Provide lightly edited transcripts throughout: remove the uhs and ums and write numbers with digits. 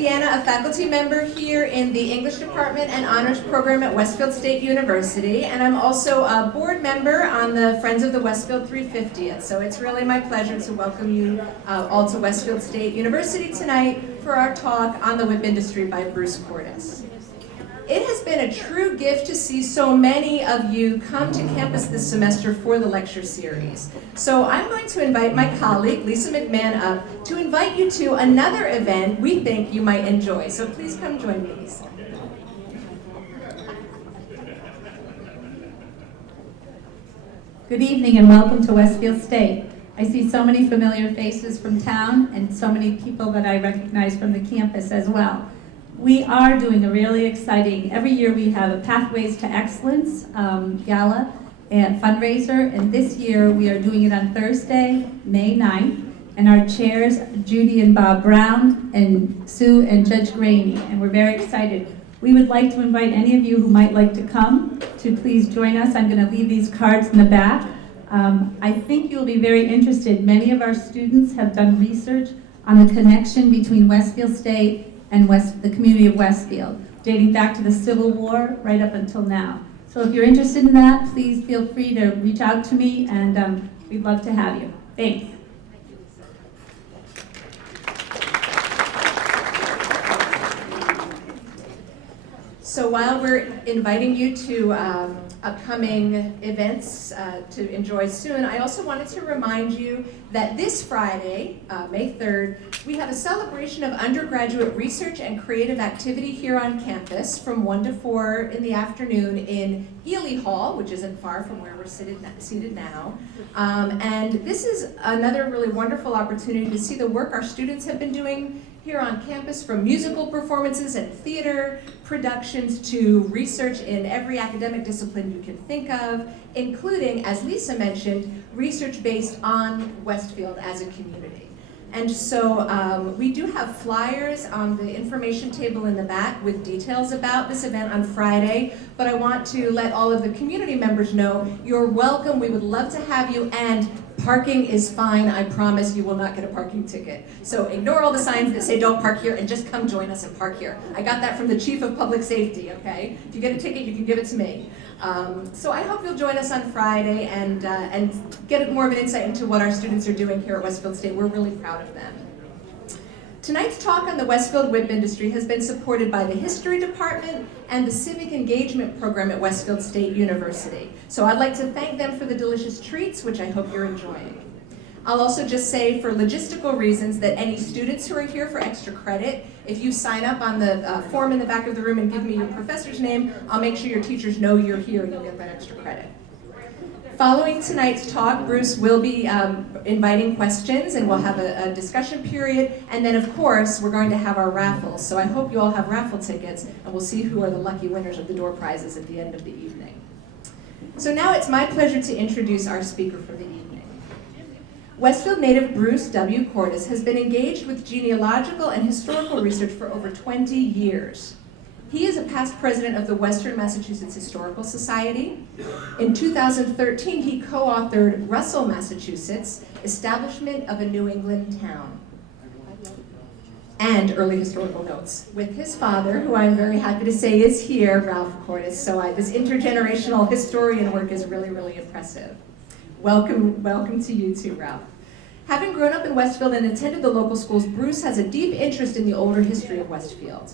Deanna, a faculty member here in the English Department and Honors Program at Westfield State University, and I'm also a board member on the Friends of the Westfield 350th. So it's really my pleasure to welcome you all to Westfield State University tonight for our talk on the whip industry by Bruce Cordis. It has been a true gift to see so many of you come to campus this semester for the lecture series. So I'm going to invite my colleague, Lisa McMahon, up to invite you to another event we think you might enjoy. So please come join me, Lisa. Good evening and welcome to Westfield State. I see so many familiar faces from town and so many people that I recognize from the campus as well. We are doing a really exciting, every year we have a Pathways to Excellence gala and fundraiser, and this year we are doing it on Thursday, May 9th, and our chairs, Judy and Bob Brown, and Sue and Judge Graney, and we're very excited. We would like to invite any of you who might like to come to please join us. I'm going to leave these cards in the back. I think you'll be very interested. Many of our students have done research on the connection between Westfield State and the community of Westfield, dating back to the Civil War right up until now. So if you're interested in that, please feel free to reach out to me, and we'd love to have you. Thanks. So while we're inviting you to upcoming events to enjoy soon, I also wanted to remind you that this Friday, May 3rd, we have a celebration of undergraduate research and creative activity here on campus from 1 to 4 in the afternoon in Ely Hall, which isn't far from where we're seated now. And this is another really wonderful opportunity to see the work our students have been doing here on campus, from musical performances and theater productions to research in every academic discipline you can think of, including, as Lisa mentioned, research based on Westfield as a community. And so we do have flyers on the information table in the back with details about this event on Friday, but I want to let all of the community members know you're welcome. We would love to have you, and parking is fine. I promise you will not get a parking ticket. So ignore all the signs that say don't park here and just come join us and park here. I got that from the Chief of Public Safety, okay? If you get a ticket, you can give it to me. So I hope you'll join us on Friday and get more of an insight into what our students are doing here at Westfield State. We're really proud of them. Tonight's talk on the Westfield whip industry has been supported by the History Department and the Civic Engagement Program at Westfield State University. So I'd like to thank them for the delicious treats, which I hope you're enjoying. I'll also just say, for logistical reasons, that any students who are here for extra credit, if you sign up on the form in the back of the room and give me your professor's name, I'll make sure your teachers know you're here and you'll get that extra credit. Following tonight's talk, Bruce will be inviting questions, and we'll have a discussion period, and then of course we're going to have our raffles. So I hope you all have raffle tickets, and we'll see who are the lucky winners of the door prizes at the end of the evening. So now it's my pleasure to introduce our speaker for the evening. Westfield native Bruce W. Cordis has been engaged with genealogical and historical research for over 20 years. He is a past president of the Western Massachusetts Historical Society. In 2013, he co-authored Russell, Massachusetts, Establishment of a New England Town, and Early Historical Notes, with his father, who I'm very happy to say is here, Ralph Cordis. So this intergenerational historian work is really, really impressive. Welcome to you too, Ralph. Having grown up in Westfield and attended the local schools, Bruce has a deep interest in the older history of Westfield.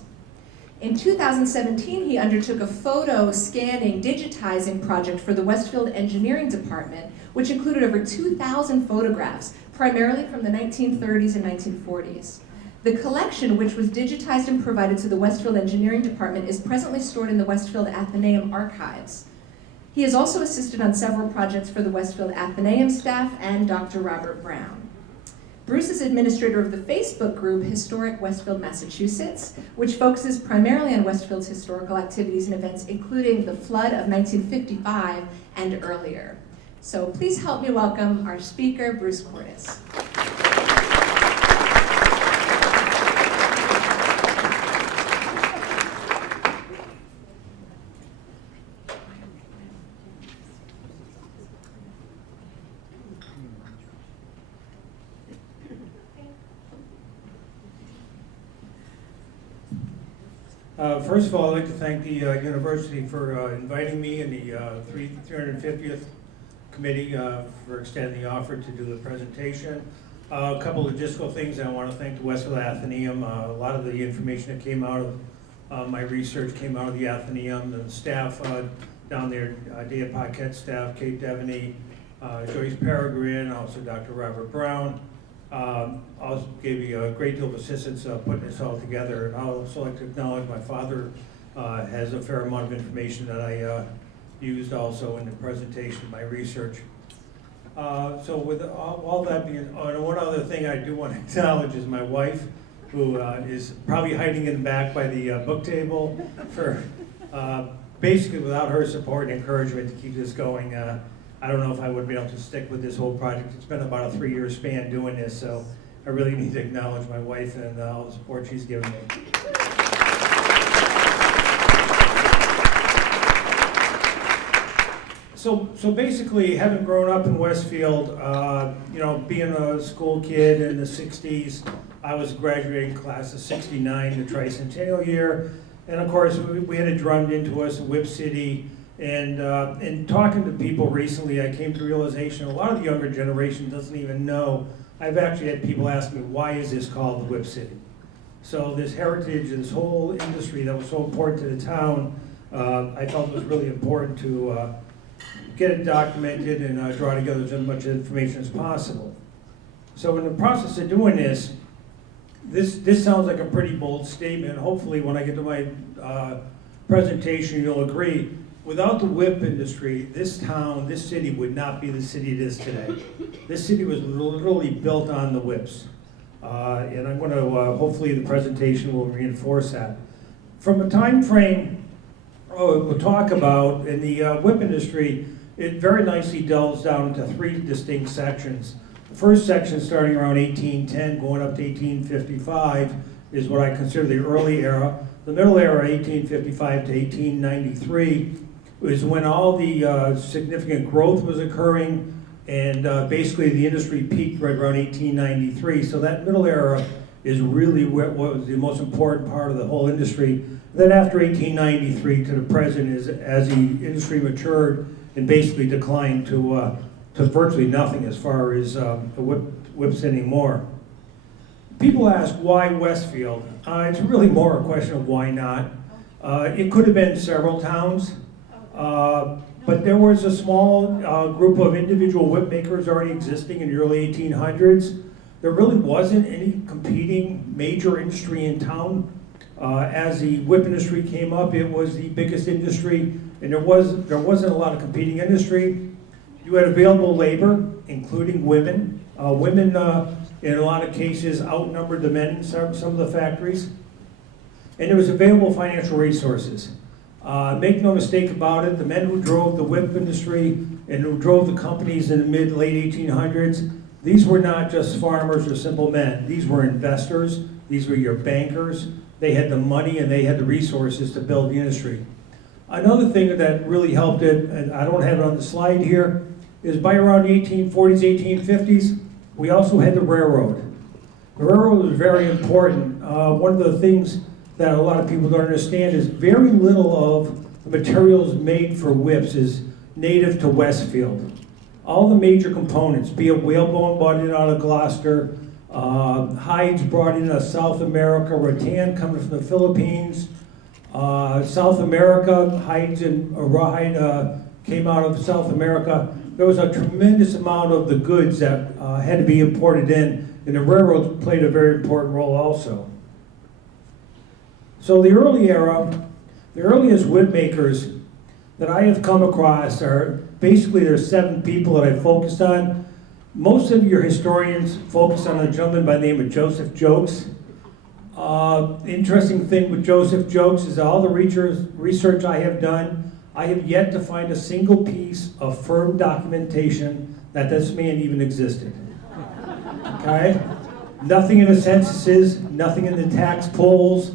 In 2017, he undertook a photo scanning, digitizing project for the Westfield Engineering Department, which included over 2,000 photographs, primarily from the 1930s and 1940s. The collection, which was digitized and provided to the Westfield Engineering Department, is presently stored in the Westfield Athenaeum archives. He has also assisted on several projects for the Westfield Athenaeum staff and Dr. Robert Brown. Bruce is administrator of the Facebook group Historic Westfield, Massachusetts, which focuses primarily on Westfield's historical activities and events, including the flood of 1955 and earlier. So please help me welcome our speaker, Bruce Cordis. First of all, I'd like to thank the university for inviting me and the 350th committee for extending the offer to do the presentation. A couple of logistical things. I want to thank the Westfield Athenaeum. A lot of the information that came out of my research came out of the Athenaeum. The staff down there, Dea Paquette staff, Kate Devaney, Joyce Peregrine, also Dr. Robert Brown, also gave me a great deal of assistance putting this all together. And I'd also like to acknowledge my father has a fair amount of information that I used also in the presentation, my research. So with all that being, one other thing I do want to acknowledge is my wife, who is probably hiding in the back by the book table. For basically, without her support and encouragement to keep this going, I don't know if I would be able to stick with this whole project. It's been about a 3-year span doing this, so I really need to acknowledge my wife and all the support she's given me. So basically, having grown up in Westfield, you know, being a school kid in the 60s, I was graduating class of 69, the tricentennial year. And of course, we had it drummed into us, Whip City. And in talking to people recently, I came to the realization a lot of the younger generation doesn't even know. I've actually had people ask me, why is this called the Whip City? So this heritage, this whole industry that was so important to the town, I felt it was really important to get it documented and draw together as much information as possible. So in the process of doing this sounds like a pretty bold statement. Hopefully when I get to my presentation, you'll agree. Without the whip industry, this town, this city would not be the city it is today. This city was literally built on the whips. And I'm going to, hopefully the presentation will reinforce that. From a time frame we'll talk about, in the whip industry, it very nicely delves down into 3 distinct sections. The first section, starting around 1810, going up to 1855, is what I consider the early era. The middle era, 1855 to 1893, is when all the significant growth was occurring, and basically the industry peaked right around 1893. So that middle era is really what was the most important part of the whole industry. Then after 1893 to the present, is as the industry matured and basically declined to virtually nothing as far as the whips anymore. People ask, why Westfield? It's really more a question of why not. It could have been several towns, but there was a small group of individual whip makers already existing in the early 1800s. There really wasn't any competing major industry in town. As the whip industry came up, it was the biggest industry, and there wasn't a lot of competing industry. You had available labor, including women. Women, in a lot of cases, outnumbered the men in some of the factories. And there was available financial resources. Make no mistake about it, the men who drove the whip industry and who drove the companies in the late 1800s, these were not just farmers or simple men. These were investors. These were your bankers. They had the money and they had the resources to build the industry. Another thing that really helped it, and I don't have it on the slide here, is by around the 1840s, 1850s, we also had the railroad. The railroad was very important. One of the things that a lot of people don't understand is very little of the materials made for whips is native to Westfield. All the major components, be it whalebone brought in out of Gloucester, hides brought in out of South America, rattan coming from the Philippines, South America, hides and rawhide came out of South America. There was a tremendous amount of the goods that had to be imported in, and the railroads played a very important role also. So the early era, the earliest whip makers that I have come across are, basically there's 7 people that I focused on. Most of your historians focus on a gentleman by the name of Joseph Jokes. The interesting thing with Joseph Jokes is all the research I have done, I have yet to find a single piece of firm documentation that this man even existed. Okay? Nothing in the censuses, nothing in the tax polls,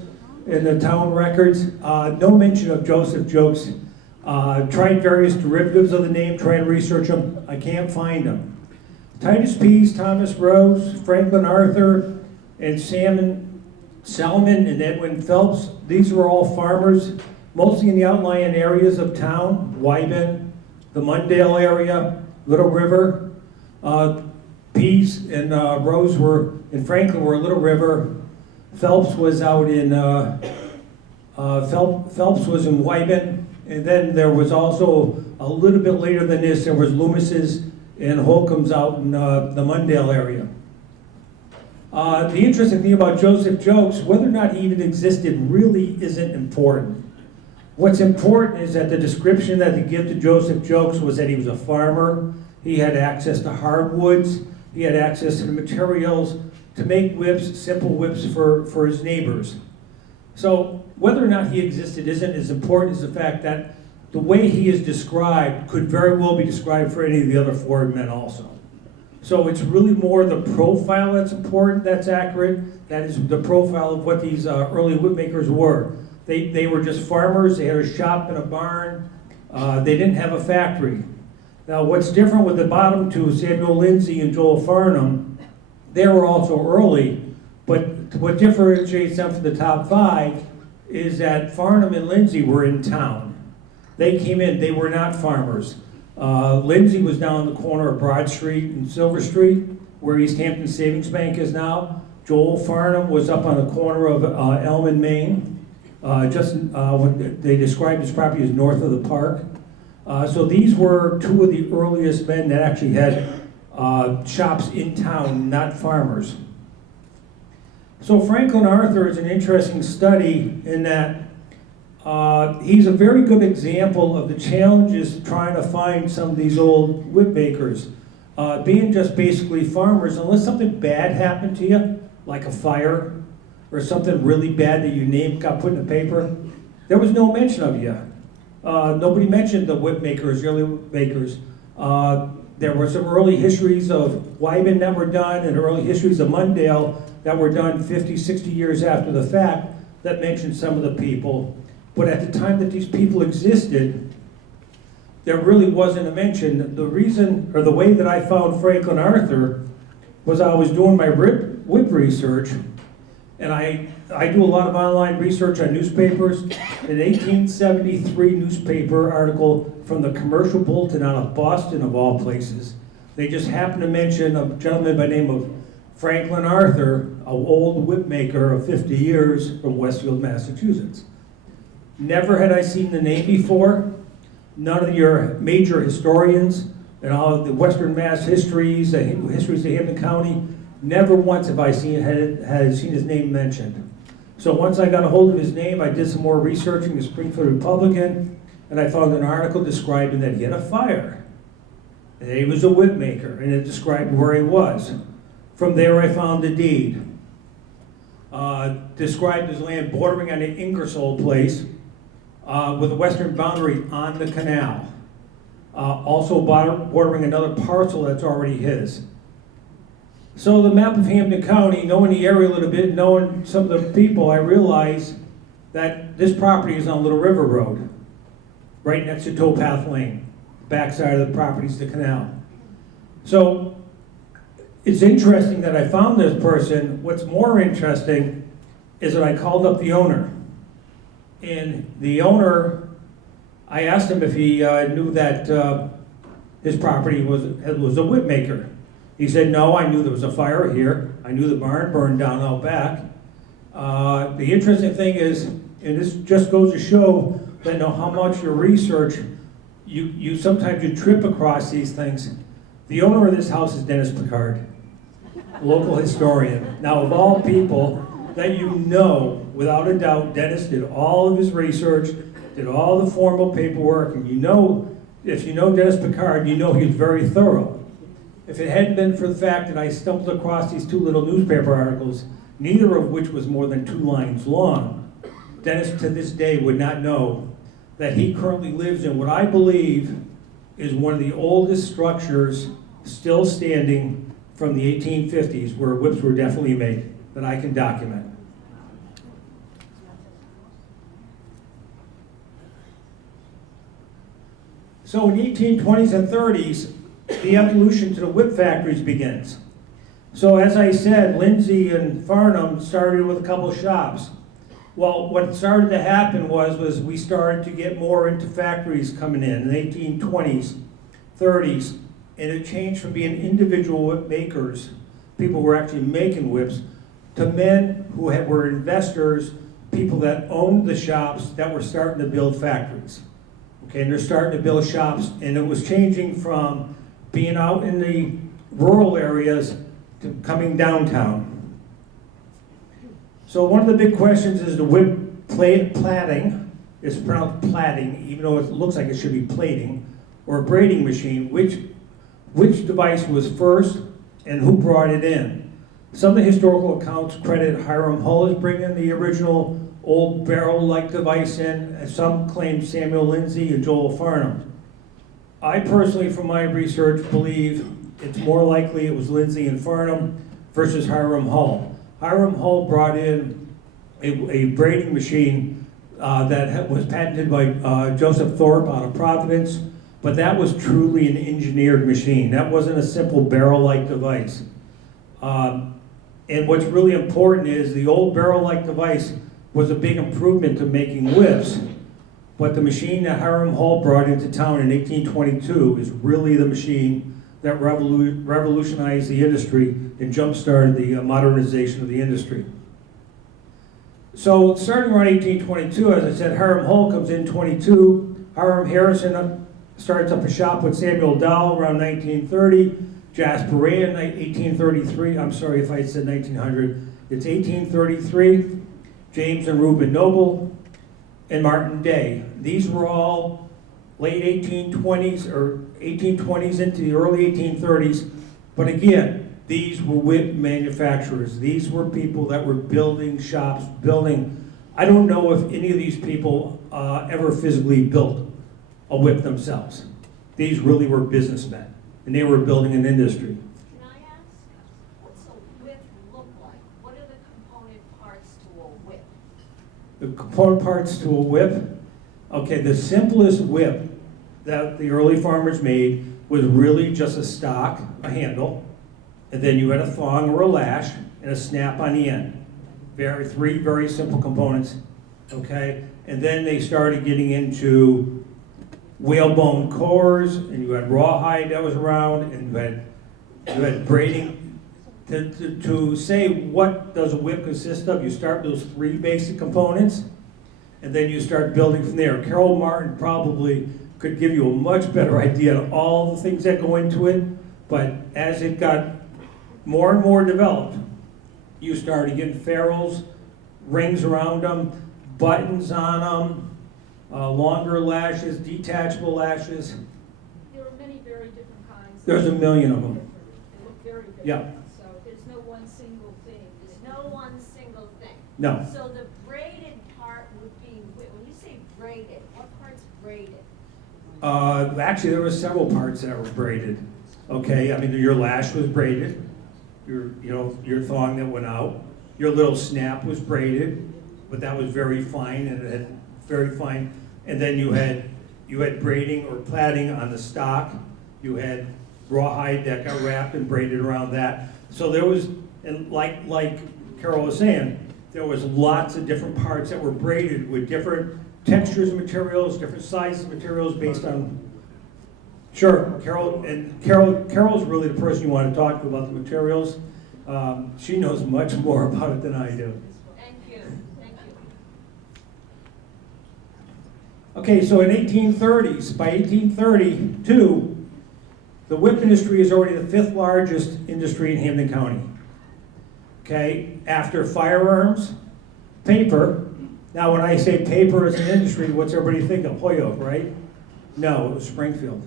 in the town records, no mention of Joseph Jokes. Tried various derivatives of the name, trying to research them, I can't find them. Titus Pease, Thomas Rose, Franklin Arthur, and Salmon Salmon and Edwin Phelps. These were all farmers, mostly in the outlying areas of town, Wyben, the Mundale area, Little River. Pease and Rose were in Franklin, were Little River. Phelps was out in Phelps was in Wyben, and then there was also a little bit later than this. There was Loomis's and Holcomb's out in the Mundale area. The interesting thing about Joseph Jokes, whether or not he even existed, really isn't important. What's important is that the description that they give to Joseph Jokes was that he was a farmer. He had access to hardwoods. He had access to the materials to make whips, simple whips for his neighbors. So whether or not he existed isn't as important as the fact that the way he is described could very well be described for any of the other four men also. So it's really more the profile that's important, that's accurate. That is the profile of what these early whip makers were. They were just farmers. They had a shop and a barn. They didn't have a factory. Now, what's different with the bottom two, Samuel Lindsay and Joel Farnham, they were also early, but what differentiates them from the top five is that Farnham and Lindsay were in town. They came in, they were not farmers. Lindsay was down the corner of Broad Street and Silver Street, where East Hampton Savings Bank is now. Joel Farnham was up on the corner of Elm and Main. When they described his property as north of the park. So these were two of the earliest men that actually had shops in town, not farmers. So Franklin Arthur is an interesting study in that he's a very good example of the challenges trying to find some of these old whip makers. Being just basically farmers, unless something bad happened to you, like a fire, or something really bad that your name got put in the paper, there was no mention of you. Nobody mentioned the whip makers, the early whip makers. There were some early histories of Wyben that were done and early histories of Mundale that were done 50, 60 years after the fact that mentioned some of the people. But at the time that these people existed, there really wasn't a mention. The reason, or the way that I found Franklin Arthur was I was doing my whip research. And I do a lot of online research on newspapers. An 1873 newspaper article from the Commercial Bulletin out of Boston, of all places. They just happened to mention a gentleman by the name of Franklin Arthur, an old whip maker of 50 years from Westfield, Massachusetts. Never had I seen the name before. None of your major historians and all of the Western Mass histories, the histories of Hampton County, never once have I had seen his name mentioned. So once I got a hold of his name, I did some more research in the Springfield Republican, and I found an article describing that he had a fire. And that he was a whip maker, and it described where he was. From there I found the deed. Described his land bordering on an Ingersoll place with a western boundary on the canal. Also bordering another parcel that's already his. So the map of Hampton County, knowing the area a little bit, knowing some of the people, I realized that this property is on Little River Road, right next to Towpath Lane. Backside of the property is the canal. So it's interesting that I found this person. What's more interesting is that I called up the owner. And the owner, I asked him if he knew that his property was a whip maker. He said, no, I knew there was a fire here. I knew the barn burned down out back. The interesting thing is, and this just goes to show that know how much your research, you sometimes you trip across these things. The owner of this house is Dennis Picard, local historian. Now, of all people that you know, without a doubt, Dennis did all of his research, did all the formal paperwork, and you know, if you know Dennis Picard, you know he's very thorough. If it hadn't been for the fact that I stumbled across these two little newspaper articles, neither of which was more than 2 lines long, Dennis to this day would not know that he currently lives in what I believe is one of the oldest structures still standing from the 1850s, where whips were definitely made, that I can document. So in the 1820s and 30s, the evolution to the whip factories begins. So as I said, Lindsay and Farnham started with a couple of shops. Well, what started to happen was we started to get more into factories coming in the 1820s, 30s, and it changed from being individual whip makers, people who were actually making whips, to men who were investors, people that owned the shops that were starting to build factories. Okay, and they're starting to build shops, and it was changing from being out in the rural areas to coming downtown. So one of the big questions is the whip platting. It's pronounced platting, even though it looks like it should be plating, or a braiding machine. Which device was first, and who brought it in? Some of the historical accounts credit Hiram Hull as bringing the original old barrel-like device in, and some claim Samuel Lindsay and Joel Farnham. I personally, from my research, believe it's more likely it was Lindsay and Farnham versus Hiram Hull. Hiram Hull brought in a braiding machine that was patented by Joseph Thorpe out of Providence, but that was truly an engineered machine. That wasn't a simple barrel-like device. And what's really important is the old barrel-like device was a big improvement to making whips, but the machine that Hiram Hull brought into town in 1822 is really the machine that revolutionized the industry and jump-started the modernization of the industry. So starting around 1822, as I said, Hiram Hull comes in 22, Hiram Harrison starts up a shop with Samuel Dowell around 1930, Jasper Ray in 1833, I'm sorry if I said 1900, it's 1833, James and Reuben Noble, and Martin Day. These were all late 1820s or 1820s into the early 1830s, but again, these were whip manufacturers. These were people that were building shops, I don't know if any of these people ever physically built a whip themselves. These really were businessmen, and they were building an industry. Can I ask, what's a whip look like? What are the component parts to a whip? The component parts to a whip, okay, the simplest whip that the early farmers made was really just a stock, a handle, and then you had a thong or a lash and a snap on the end. Three very simple components, okay? And then they started getting into whalebone cores, and you had rawhide that was around, and you had braiding. To say what does a whip consist of, you start with those three basic components, and then you start building from there. Carol Martin probably could give you a much better idea of all the things that go into it, but as it got more and more developed, you started getting ferrules, rings around them, buttons on them, longer lashes, detachable lashes. There are many very different kinds. There's a million of them. They look very different. Yeah. So there's no one single thing. There's no one single thing. No. So the braided part would be, when you say braided, what part's braided? Actually, there were several parts that were braided. Okay, I mean, your lash was braided, your thong that went out, your little snap was braided, but that was very fine, and it had very fine. And then you had braiding or plaiting on the stock. You had rawhide that got wrapped and braided around that. So there was, and like Carol was saying, there was lots of different parts that were braided with different textures of materials, different sizes of materials based on. Sure, Carol's really the person you want to talk to about the materials. She knows much more about it than I do. Thank you. Okay, so in 1830s, by 1832, the whip industry is already the 5th largest industry in Hampden County. Okay, after firearms, paper. Now, when I say paper as an industry, what's everybody think of? Hoyoke, right? No, it was Springfield.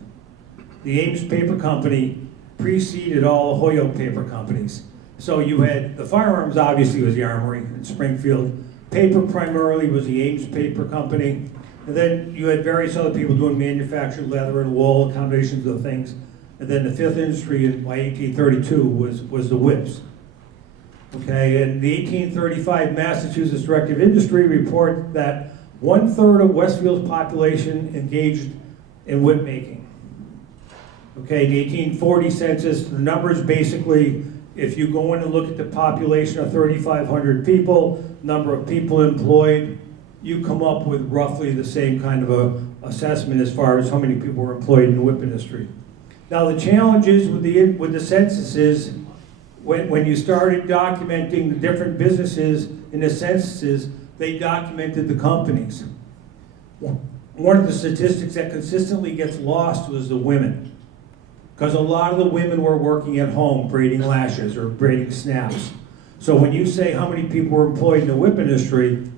The Ames Paper Company preceded all the Hoyoke paper companies. So you had, the firearms obviously was the Armory in Springfield. Paper primarily was the Ames Paper Company. And then you had various other people doing manufactured leather and wool, combinations of things. And then the 5th industry by 1832 was the whips. Okay, and the 1835 Massachusetts Directive Industry report that 1/3 of Westfield's population engaged in whip making. Okay, the 1840 census, the numbers basically if you go in and look at the population of 3,500 people, number of people employed, you come up with roughly the same kind of a assessment as far as how many people were employed in the whip industry. Now the challenges with the census is when you started documenting the different businesses in the censuses, they documented the companies. One of the statistics that consistently gets lost was the women. Because a lot of the women were working at home braiding lashes or braiding snaps. So when you say how many people were employed in the whip industry,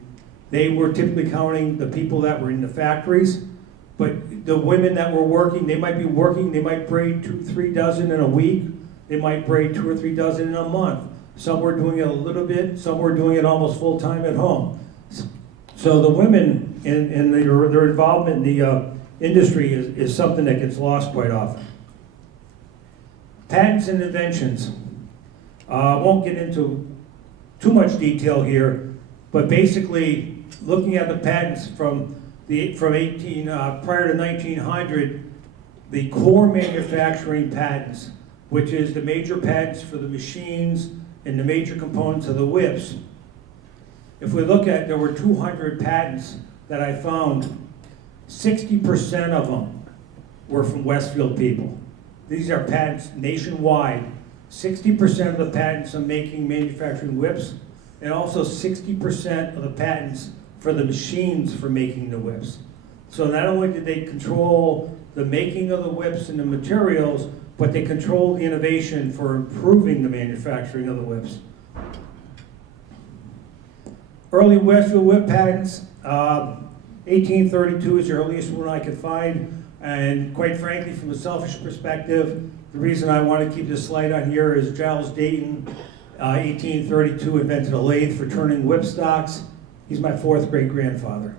they were typically counting the people that were in the factories. But the women that were working, they might braid 2-3 dozen in a week. They might braid 2 or 3 dozen in a month. Some were doing it a little bit, some were doing it almost full time at home. So the women and their involvement in the industry is something that gets lost quite often. Patents and inventions. I won't get into too much detail here, but basically looking at the patents from prior to 1900, the core manufacturing patents, which is the major patents for the machines and the major components of the whips. If we look at, there were 200 patents that I found, 60% of them were from Westfield people. These are patents nationwide. 60% of the patents on manufacturing whips, and also 60% of the patents for the machines for making the whips. So not only did they control the making of the whips and the materials, but they controlled the innovation for improving the manufacturing of the whips. Early Westfield whip patents, 1832 is the earliest one I could find, and quite frankly, from a selfish perspective, the reason I want to keep this slide on here is Giles Dayton, 1832, invented a lathe for turning whip stocks. He's my 4th great-grandfather.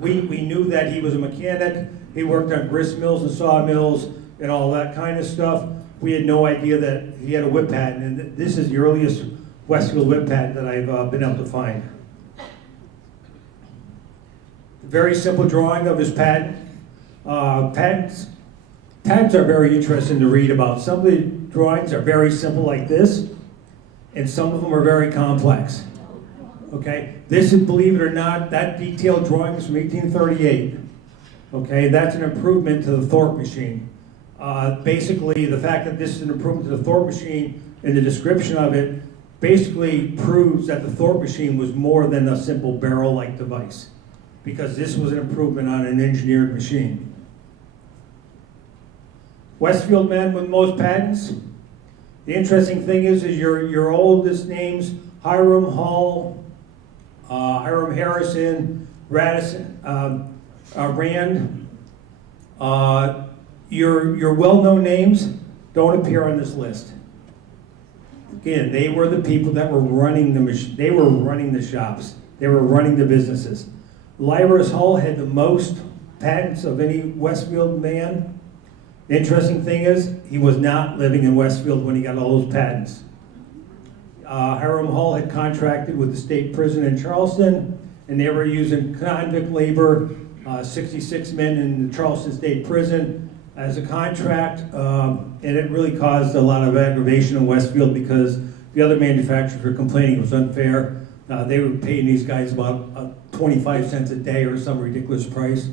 We knew that he was a mechanic. He worked on grist mills and sawmills and all that kind of stuff. We had no idea that he had a whip patent, and this is the earliest Westfield whip patent that I've been able to find. Very simple drawing of his patent. Patents are very interesting to read about. Some of the drawings are very simple like this, and some of them are very complex. Okay, this is, believe it or not, that detailed drawing is from 1838. Okay, that's an improvement to the Thorpe machine. Basically, the fact that this is an improvement to the Thorpe machine and the description of it basically proves that the Thorpe machine was more than a simple barrel-like device, because this was an improvement on an engineered machine. Westfield men with most patents. The interesting thing is your oldest names, Hiram Hall, Hiram Harrison, Rand. Your well-known names don't appear on this list. Again, they were the people that were running they were running the shops. They were running the businesses. Lyras Hull had the most patents of any Westfield man. The interesting thing is, he was not living in Westfield when he got all those patents. Hiram Hull had contracted with the state prison in Charleston, and they were using convict labor, 66 men in the Charleston State Prison as a contract, and it really caused a lot of aggravation in Westfield because the other manufacturers were complaining it was unfair. They were paying these guys about 25 cents a day or some ridiculous price.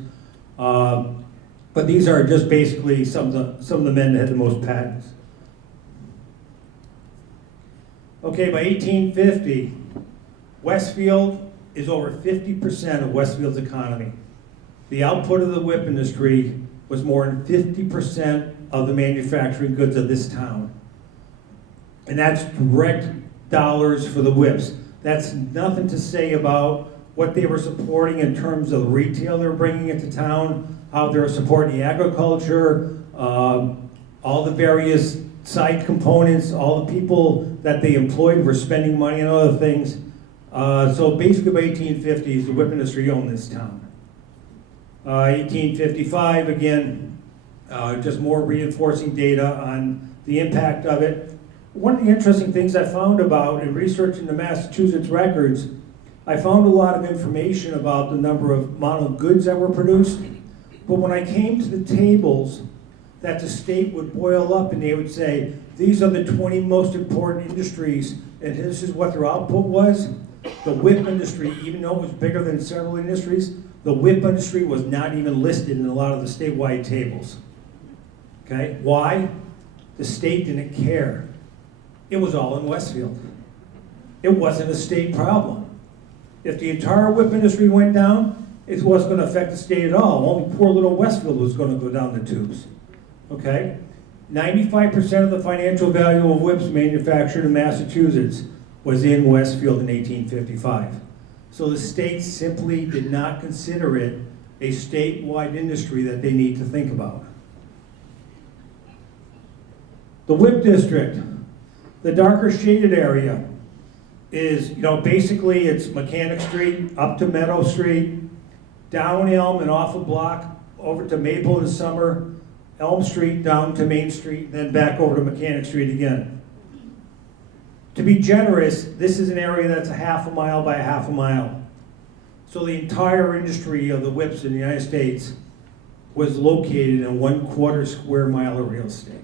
But these are just basically some of the men that had the most patents. Okay, by 1850, Westfield is over 50% of Westfield's economy. The output of the whip industry was more than 50% of the manufacturing goods of this town. And that's direct dollars for the whips. That's nothing to say about what they were supporting in terms of retail they were bringing into town, how they were supporting the agriculture, all the various side components, all the people that they employed were spending money on other things. So basically by 1850s, the whip industry owned this town. 1855, again, just more reinforcing data on the impact of it. One of the interesting things I found about in researching the Massachusetts records, I found a lot of information about the amount of goods that were produced. But when I came to the tables that the state would boil up and they would say, These are the 20 most important industries, and this is what their output was. The whip industry, even though it was bigger than several industries, the whip industry was not even listed in a lot of the statewide tables. Okay, why? The state didn't care. It was all in Westfield. It wasn't a state problem. If the entire whip industry went down, it wasn't going to affect the state at all. Only poor little Westfield was going to go down the tubes. Okay? 95% of the financial value of whips manufactured in Massachusetts was in Westfield in 1855. So the state simply did not consider it a statewide industry that they need to think about. The whip district, the darker shaded area, is, basically it's Mechanic Street up to Meadow Street, down Elm and off a block, over to Maple in Summer, Elm Street down to Main Street, then back over to Mechanic Street again. To be generous, this is an area that's a half a mile by a half a mile. So the entire industry of the whips in the United States was located in 1/4 square mile of real estate.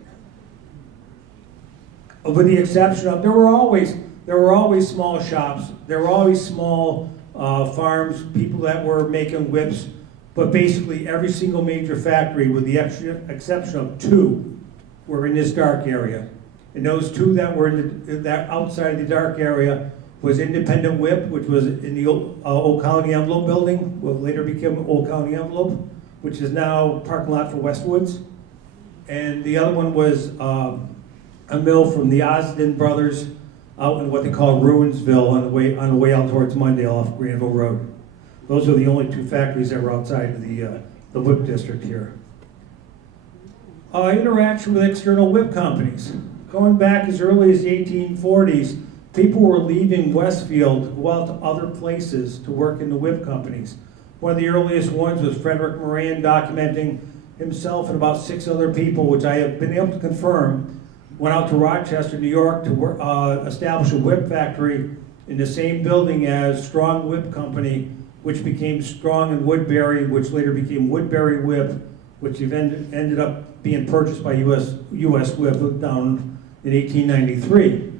With the exception of, there were always small shops, there were always small farms, people that were making whips, but basically every single major factory, with the exception of 2, were in this dark area. And those 2 that were that outside of the dark area was Independent Whip, which was in the Old Colony Envelope building, what later became Old Colony Envelope, which is now parking lot for Westwoods. And the other one was a mill from the Osden brothers out in what they call Ruinsville on the way out towards Mundale off Granville Road. Those are the only 2 factories that were outside of the whip district here. Interaction with external whip companies. Going back as early as the 1840s, people were leaving Westfield to go out to other places to work in the whip companies. One of the earliest ones was Frederick Moran documenting himself and about 6 other people, which I have been able to confirm, went out to Rochester, New York to establish a whip factory in the same building as Strong Whip Company, which became Strong and Woodbury, which later became Woodbury Whip, which ended up being purchased by US Whip down in 1893.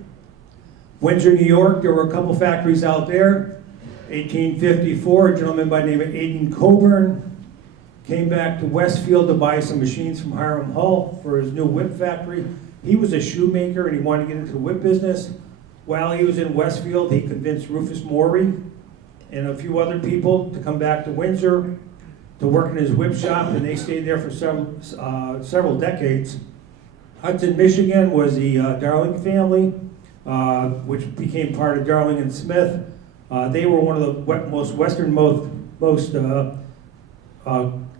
Windsor, New York, there were a couple factories out there. 1854, a gentleman by the name of Aidan Coburn came back to Westfield to buy some machines from Hiram Hull for his new whip factory. He was a shoemaker and he wanted to get into the whip business. While he was in Westfield, he convinced Rufus Morey and a few other people to come back to Windsor to work in his whip shop, and they stayed there for several decades. Hudson, Michigan was the Darling family, which became part of Darling and Smith. They were one of the most westernmost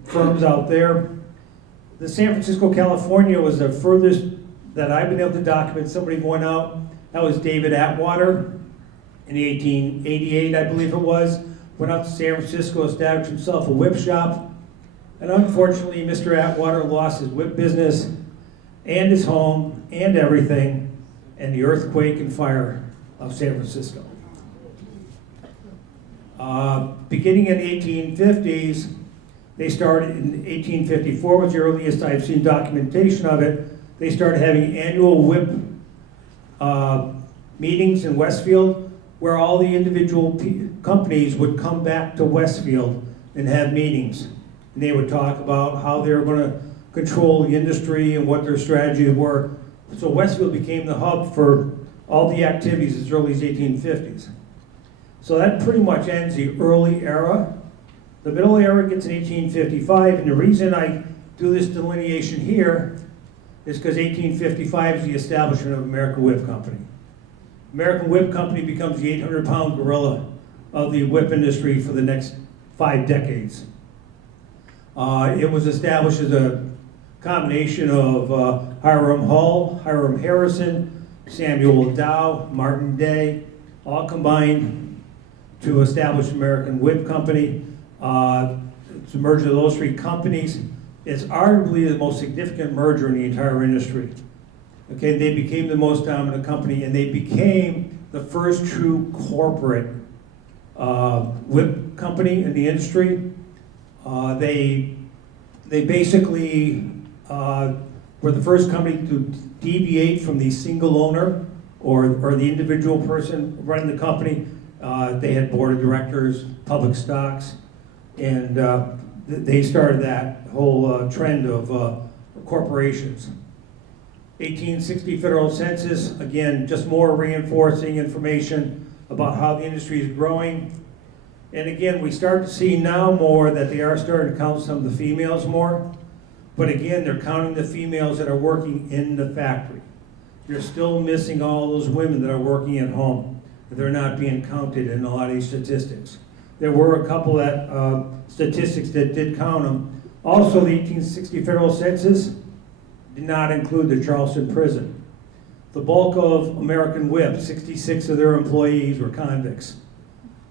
firms out there. The San Francisco, California was the furthest that I've been able to document somebody going out. That was David Atwater in 1888, I believe it was. Went out to San Francisco, established himself a whip shop. And unfortunately, Mr. Atwater lost his whip business and his home and everything in the earthquake and fire of San Francisco. Beginning in the 1850s, they started in 1854 was the earliest I've seen documentation of it. They started having annual whip meetings in Westfield where all the individual companies would come back to Westfield and have meetings. And they would talk about how they were going to control the industry and what their strategies were. So Westfield became the hub for all the activities as early as 1850s. So that pretty much ends the early era. The middle era gets in 1855, and the reason I do this delineation here is because 1855 is the establishment of American Whip Company. American Whip Company becomes the 800-pound gorilla of the whip industry for the next 5 decades. It was established as a combination of Hiram Hull, Hiram Harrison, Samuel Dow, Martin Day, all combined to establish American Whip Company. It's a merger of those 3 companies. It's arguably the most significant merger in the entire industry. Okay, they became the most dominant company, and they became the first true corporate whip company in the industry. They basically We're the first company to deviate from the single owner or the individual person running the company. They had board of directors, public stocks, and they started that whole trend of corporations. 1860 federal census, again, just more reinforcing information about how the industry is growing. And again, we start to see now more that they are starting to count some of the females more. But again, they're counting the females that are working in the factory. They're still missing all those women that are working at home. They're not being counted in a lot of these statistics. There were a couple that statistics that did count them. Also, the 1860 federal census did not include the Charleston prison. The bulk of American WIP, 66 of their employees were convicts.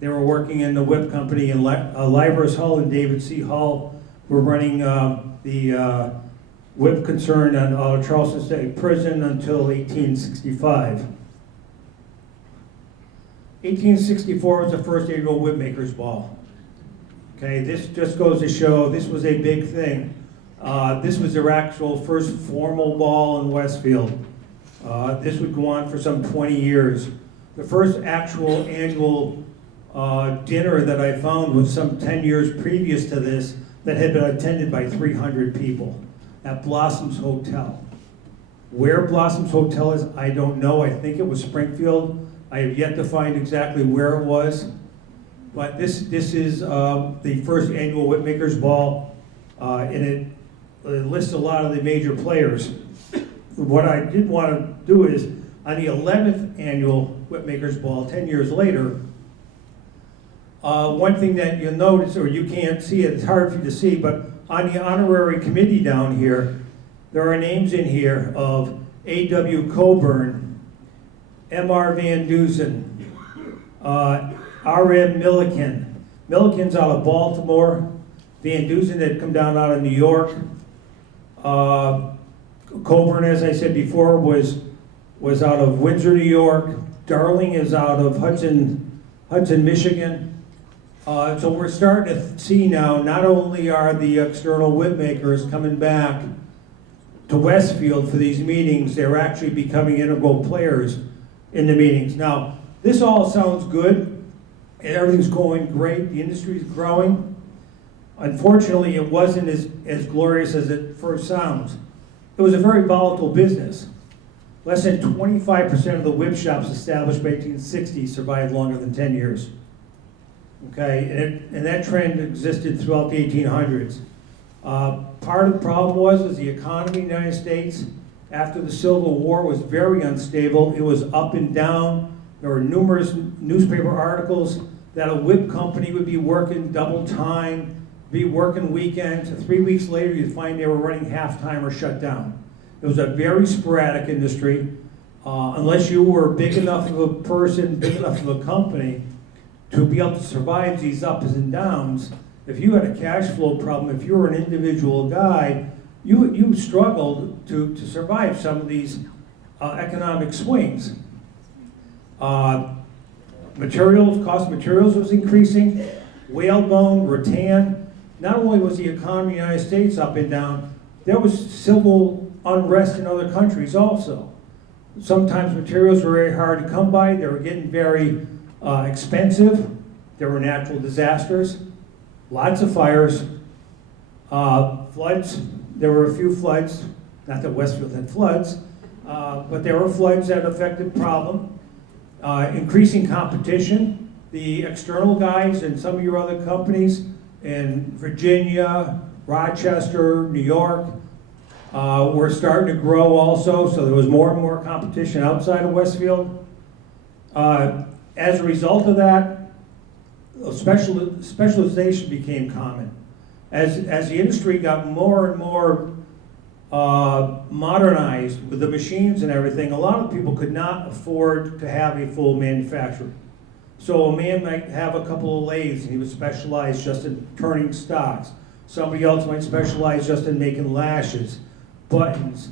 They were working in the WIP company in Livers Hull and David C. Hull were running the WIP concern out of Charleston State Prison until 1865. 1864 was the first annual WIP Makers Ball. Okay, this just goes to show this was a big thing. This was their actual first formal ball in Westfield. This would go on for some 20 years. The first actual annual dinner that I found was some 10 years previous to this that had been attended by 300 people at Blossom's Hotel. Where Blossom's Hotel is, I don't know. I think it was Springfield. I have yet to find exactly where it was. But this is the first annual WIP Makers Ball, and it lists a lot of the major players. What I did want to do is, on the 11th annual WIP Makers Ball, 10 years later, one thing that you'll notice, or you can't see it, it's hard for you to see, but on the honorary committee down here, there are names in here of A.W. Coburn, M.R. Van Dusen, R.M. Milliken. Milliken's out of Baltimore. Van Dusen had come down out of New York. Coburn, as I said before, was out of Windsor, New York. Darling is out of Hudson, Michigan. So we're starting to see now, not only are the external WIP makers coming back to Westfield for these meetings, they're actually becoming integral players in the meetings. Now, this all sounds good, and everything's going great, the industry's growing. Unfortunately, it wasn't as glorious as it first sounds. It was a very volatile business. Less than 25% of the WIP shops established by 1860 survived longer than 10 years. Okay, and that trend existed throughout the 1800s. Part of the problem was the economy in the United States after the Civil War was very unstable. It was up and down. There were numerous newspaper articles that a WIP company would be working double time, be working weekends, and 3 weeks later you'd find they were running half-time or shut down. It was a very sporadic industry. Unless you were big enough of a person, big enough of a company to be able to survive these ups and downs, if you had a cash flow problem, if you were an individual guy, you struggled to survive some of these economic swings. Cost of materials was increasing, whalebone, rattan. Not only was the economy in the United States up and down, there was civil unrest in other countries also. Sometimes materials were very hard to come by, they were getting very expensive, there were natural disasters, lots of fires, floods. There were a few floods, not that Westfield had floods, but there were floods that affected problem. Increasing competition. The external guys and some of your other companies in Virginia, Rochester, New York, were starting to grow also, so there was more and more competition outside of Westfield. As a result of that, specialization became common. As the industry got more and more modernized with the machines and everything, a lot of people could not afford to have a full manufacturer. So a man might have a couple of lathes and he would specialize just in turning stocks. Somebody else might specialize just in making lashes, buttons.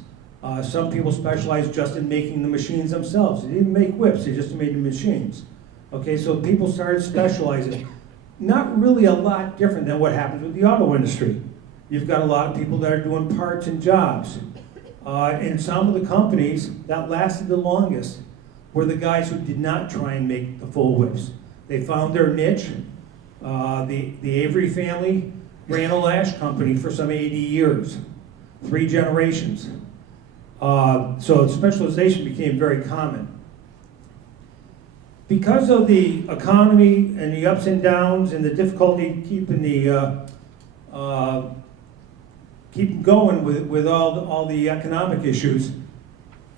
Some people specialize just in making the machines themselves. They didn't make whips, they just made the machines. Okay, so people started specializing. Not really a lot different than what happens with the auto industry. You've got a lot of people that are doing parts and jobs. And some of the companies that lasted the longest were the guys who did not try and make the full whips. They found their niche. The Avery family ran a lash company for some 80 years, 3 generations. So specialization became very common. Because of the economy and the ups and downs and the difficulty keeping keep going with all the economic issues,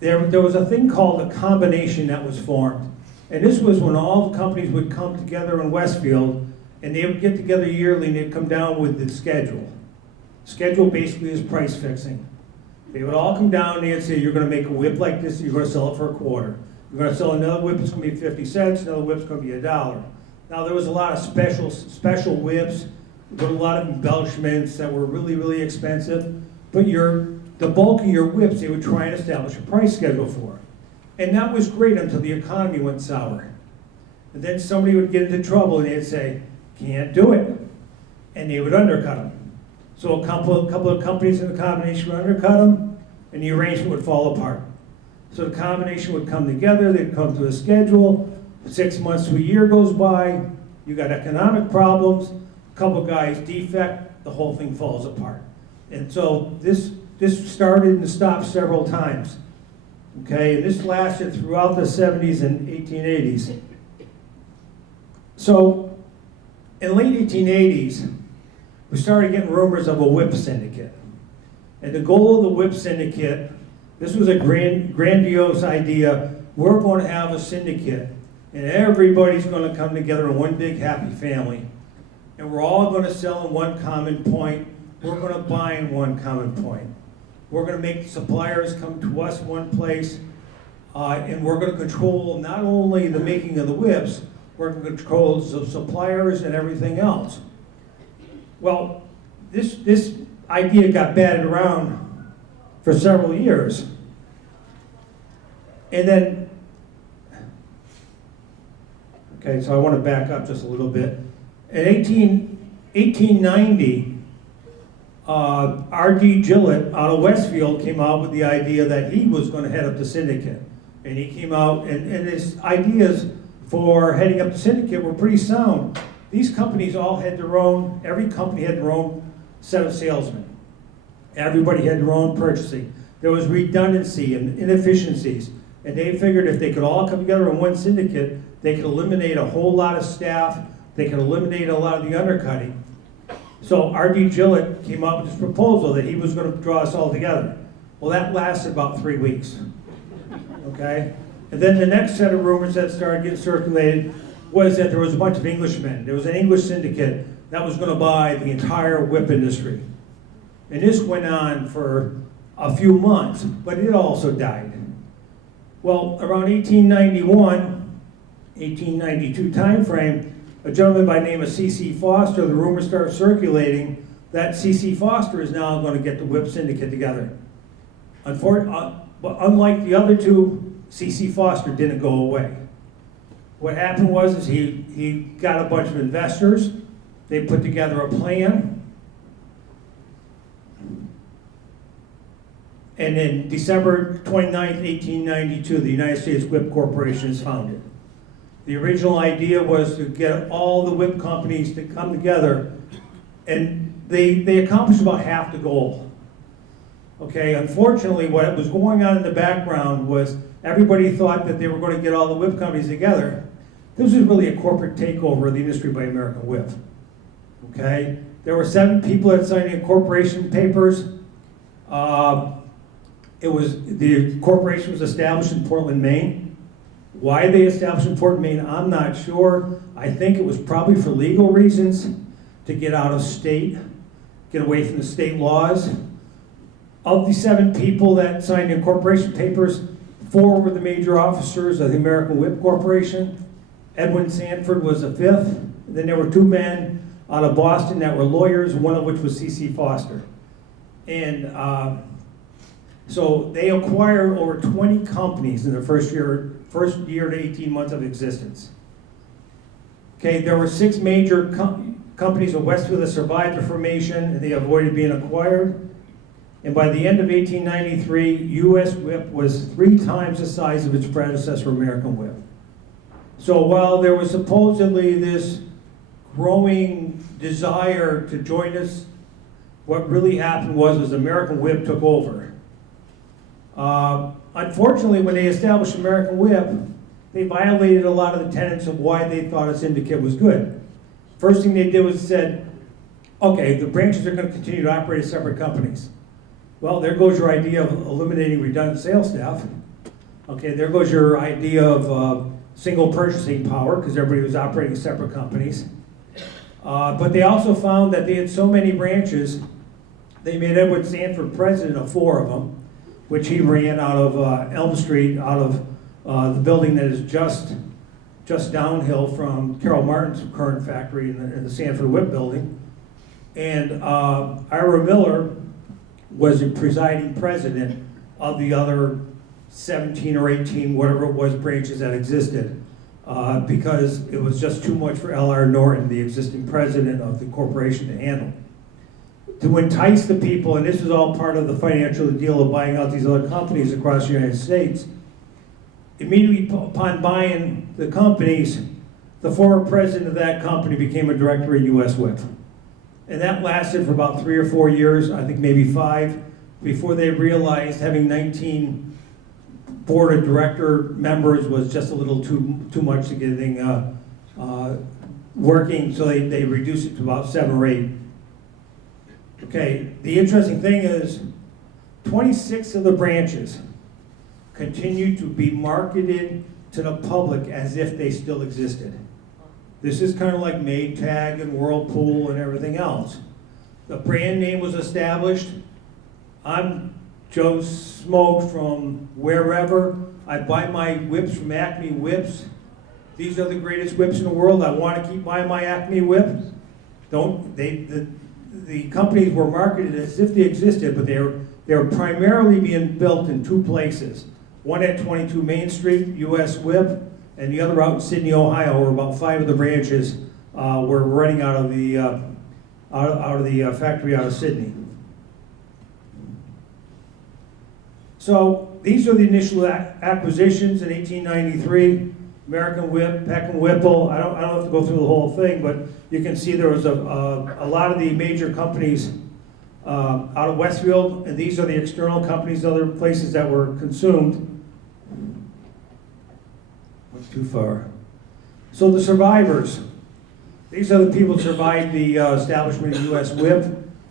there was a thing called a combination that was formed. And this was when all the companies would come together in Westfield, and they would get together yearly and they'd come down with the schedule. Schedule basically is price fixing. They would all come down and they'd say, you're gonna make a whip like this, and you're gonna sell it for $0.25. You're gonna sell another whip, it's gonna be 50 cents, another whip's gonna be $1. Now there was a lot of special whips with a lot of embellishments that were really, really expensive, but the bulk of your whips, they would try and establish a price schedule for. And that was great until the economy went sour. And then somebody would get into trouble and they'd say, can't do it. And they would undercut them. So a couple of companies in the combination would undercut them, and the arrangement would fall apart. So the combination would come together, they'd come to a schedule, 6 months to a year goes by, you got economic problems, a couple guys defect, the whole thing falls apart. And so this started and stopped several times. Okay, and this lasted throughout the 70s and 1880s. So in late 1880s, we started getting rumors of a whip syndicate. And the goal of the whip syndicate, this was a grandiose idea. We're going to have a syndicate, and everybody's going to come together in one big happy family. And we're all going to sell in one common point. We're going to buy in one common point. We're going to make suppliers come to us one place, and we're going to control not only the making of the whips, we're going to control the suppliers and everything else. Well, this idea got batted around for several years. And then, okay, so I want to back up just a little bit. In 1890, R.D. Gillett out of Westfield came out with the idea that he was going to head up the syndicate. And he came out, and his ideas for heading up the syndicate were pretty sound. These companies all had their own, every company had their own set of salesmen. Everybody had their own purchasing. There was redundancy and inefficiencies. And they figured if they could all come together in one syndicate, they could eliminate a whole lot of staff, they could eliminate a lot of the undercutting. So R.D. Gillett came up with this proposal that he was going to draw us all together. Well, that lasted about 3 weeks. Okay? And then the next set of rumors that started getting circulated was that there was a bunch of Englishmen. There was an English syndicate that was going to buy the entire whip industry. And this went on for a few months, but it also died. Well, around 1891, 1892 timeframe, a gentleman by the name of C.C. Foster, the rumors started circulating that C.C. Foster is now going to get the whip syndicate together. But unlike the other two, C.C. Foster didn't go away. What happened was he got a bunch of investors. They put together a plan. And in December 29th, 1892, the United States Whip Corporation is founded. The original idea was to get all the whip companies to come together, and they accomplished about half the goal. Okay, unfortunately, what was going on in the background was everybody thought that they were going to get all the whip companies together. This was really a corporate takeover of the industry by American Whip. Okay, there were 7 people that signed the incorporation papers. The corporation was established in Portland, Maine. Why they established in Portland, Maine, I'm not sure. I think it was probably for legal reasons, to get out of state, get away from the state laws. Of the 7 people that signed the incorporation papers, 4 were the major officers of the American Whip Corporation. Edwin Sanford was the 5th. Then there were 2 men out of Boston that were lawyers, one of which was C.C. Foster. And so they acquired over 20 companies in the first year to 18 months of existence. Okay, there were 6 major companies in Westfield that survived the formation, and they avoided being acquired. And by the end of 1893, U.S. Whip was 3 times the size of its predecessor, American Whip. So while there was supposedly this growing desire to join us, what really happened was American Whip took over. Unfortunately, when they established American Whip, they violated a lot of the tenets of why they thought a syndicate was good. First thing they did was said, okay, the branches are going to continue to operate as separate companies. Well, there goes your idea of eliminating redundant sales staff. Okay, there goes your idea of single purchasing power, because everybody was operating as separate companies. But they also found that they had so many branches, they made Edward Sanford president of 4 of them, which he ran out of Elm Street, out of the building that is just downhill from Carol Martin's current factory in the Sanford Whip building. And Ira Miller was the presiding president of the other 17 or 18, whatever it was, branches that existed, because it was just too much for L.R. Norton, the existing president of the corporation, to handle. To entice the people, and this is all part of the financial deal of buying out these other companies across the United States, immediately upon buying the companies, the former president of that company became a director of U.S. Whip. And that lasted for about 3 or 4 years, I think maybe 5, before they realized having 19 board of director members was just a little too much to get anything working, so they reduced it to about 7 or 8. Okay, the interesting thing is 26 of the branches continue to be marketed to the public as if they still existed. This is kind of like Maytag and Whirlpool and everything else. The brand name was established. I'm Joe Smoke from wherever. I buy my whips from Acme Whips. These are the greatest whips in the world. I want to keep buying my Acme whip. The companies were marketed as if they existed, but they're primarily being built in 2 places. One at 22 Main Street, U.S. Whip, and the other out in Sydney, Ohio, where about 5 of the branches were running out of the factory out of Sydney. So these are the initial acquisitions in 1893. American Whip, Peck and Whipple. I don't have to go through the whole thing, but you can see there was a lot of the major companies out of Westfield, and these are the external companies, other places that were consumed. Went too far. So the survivors. These are the people who survived the establishment of U.S. Whip,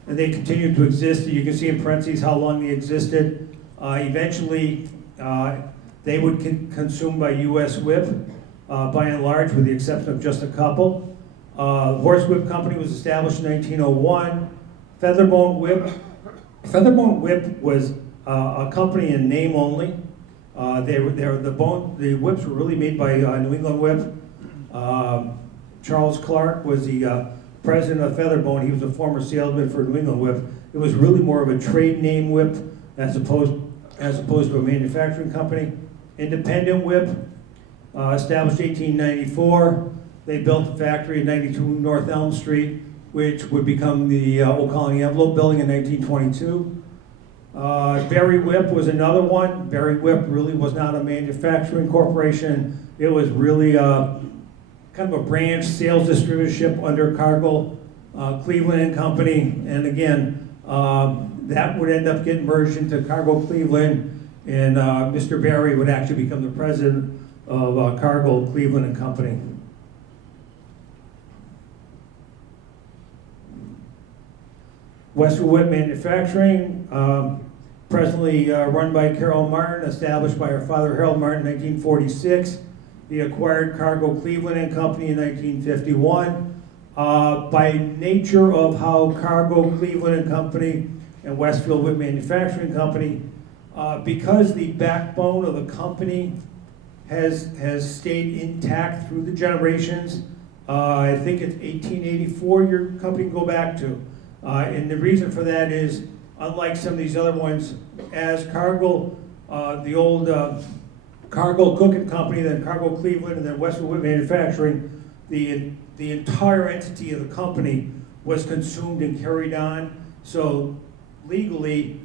and they continue to exist. You can see in parentheses how long they existed. Eventually, they would consumed by U.S. Whip, by and large, with the exception of just a couple. Horsewhip Company was established in 1901. Featherbone Whip was a company in name only. The whips were really made by New England Whip. Charles Clark was the president of Featherbone. He was a former salesman for New England Whip. It was really more of a trade name whip as opposed to a manufacturing company. Independent Whip, established 1894. They built a factory at 92 North Elm Street, which would become the Old Colony Envelope Building in 1922. Berry Whip was another one. Berry Whip really was not a manufacturing corporation. It was really kind of a branch sales distributorship under Cargill, Cleveland and Company. And again, that would end up getting merged into Cargill Cleveland, and Mr. Berry would actually become the president of Cargill Cleveland and Company. Westfield Whip Manufacturing, presently run by Carol Martin, established by her father Harold Martin in 1946. He acquired Cargill Cleveland and Company in 1951. By nature of how Cargill Cleveland and Company and Westfield Whip Manufacturing Company, because the backbone of the company has stayed intact through the generations. I think it's 1884 your company can go back to. And the reason for that is, unlike some of these other ones, as Cargill, the old Cargill Cooking Company, then Cargill Cleveland, and then Westfield Whip Manufacturing, the entire entity of the company was consumed and carried on. So legally,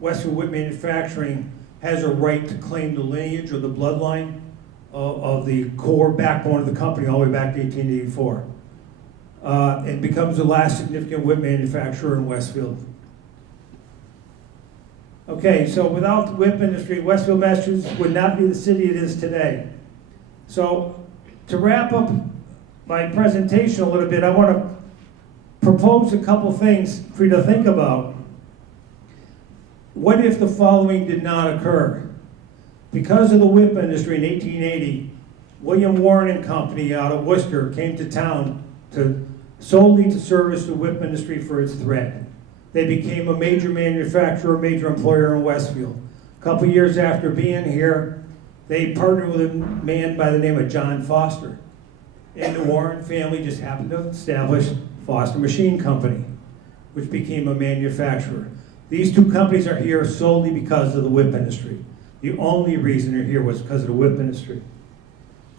Westfield Whip Manufacturing has a right to claim the lineage or the bloodline of the core backbone of the company all the way back to 1884. And becomes the last significant whip manufacturer in Westfield. Okay, so without the whip industry, Westfield, Massachusetts would not be the city it is today. So to wrap up my presentation a little bit, I want to propose a couple things for you to think about. What if the following did not occur? Because of the whip industry in 1880, William Warren and Company out of Worcester came to town solely to service the whip industry for its thread. They became a major manufacturer, major employer in Westfield. A couple years after being here, they partnered with a man by the name of John Foster. And the Warren family just happened to establish Foster Machine Company, which became a manufacturer. These two companies are here solely because of the whip industry. The only reason they're here was because of the whip industry.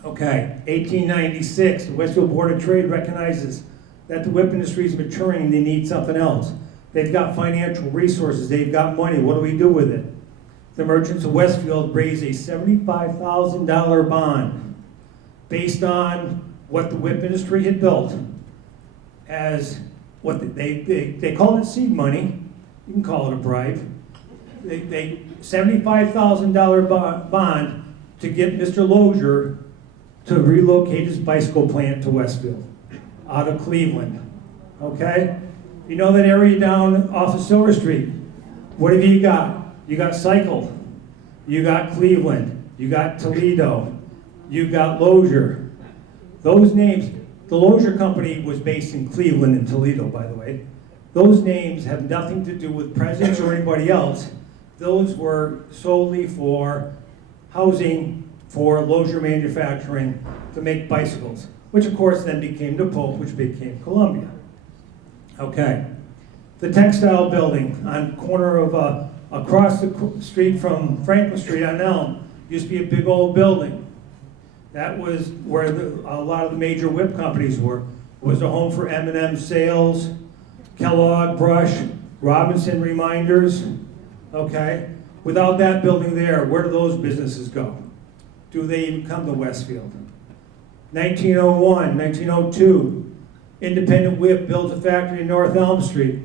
Okay, 1896, the Westfield Board of Trade recognizes that the whip industry is maturing and they need something else. They've got financial resources, they've got money, what do we do with it? The merchants of Westfield raised a $75,000 bond based on what the whip industry had built as what they called it seed money. You can call it a bribe. They $75,000 bond to get Mr. Lozier to relocate his bicycle plant to Westfield out of Cleveland. Okay? You know that area down off of Silver Street? What have you got? You got Cycle. You got Cleveland. You got Toledo. You got Lozier. Those names, the Lozier Company was based in Cleveland and Toledo, by the way. Those names have nothing to do with presidents or anybody else. Those were solely for housing for Lozier Manufacturing to make bicycles, which of course then became the Pope, which became Columbia. Okay, the Textile Building on corner of, across the street from Franklin Street on Elm, used to be a big old building. That was where a lot of the major whip companies were. It was a home for M&M Sales, Kellogg, Brush, Robinson Reminders, okay? Without that building there, where do those businesses go? Do they even come to Westfield? 1901, 1902, Independent Whip builds a factory in North Elm Street.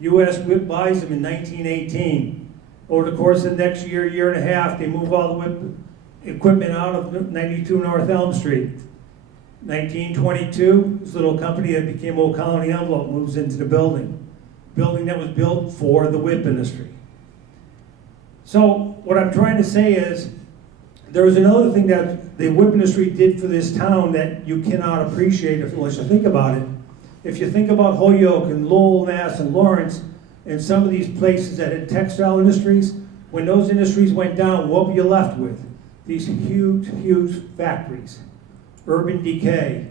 U.S. Whip buys them in 1918. Over the course of the next year, year and a half, they move all the whip equipment out of 92 North Elm Street. 1922, this little company that became Old Colony Envelope moves into the building. Building that was built for the whip industry. So what I'm trying to say is, there was another thing that the whip industry did for this town that you cannot appreciate unless you think about it. If you think about Holyoke and Lowell, Mass. And Lawrence, and some of these places that had textile industries, when those industries went down, what were you left with? These huge, huge factories. Urban decay.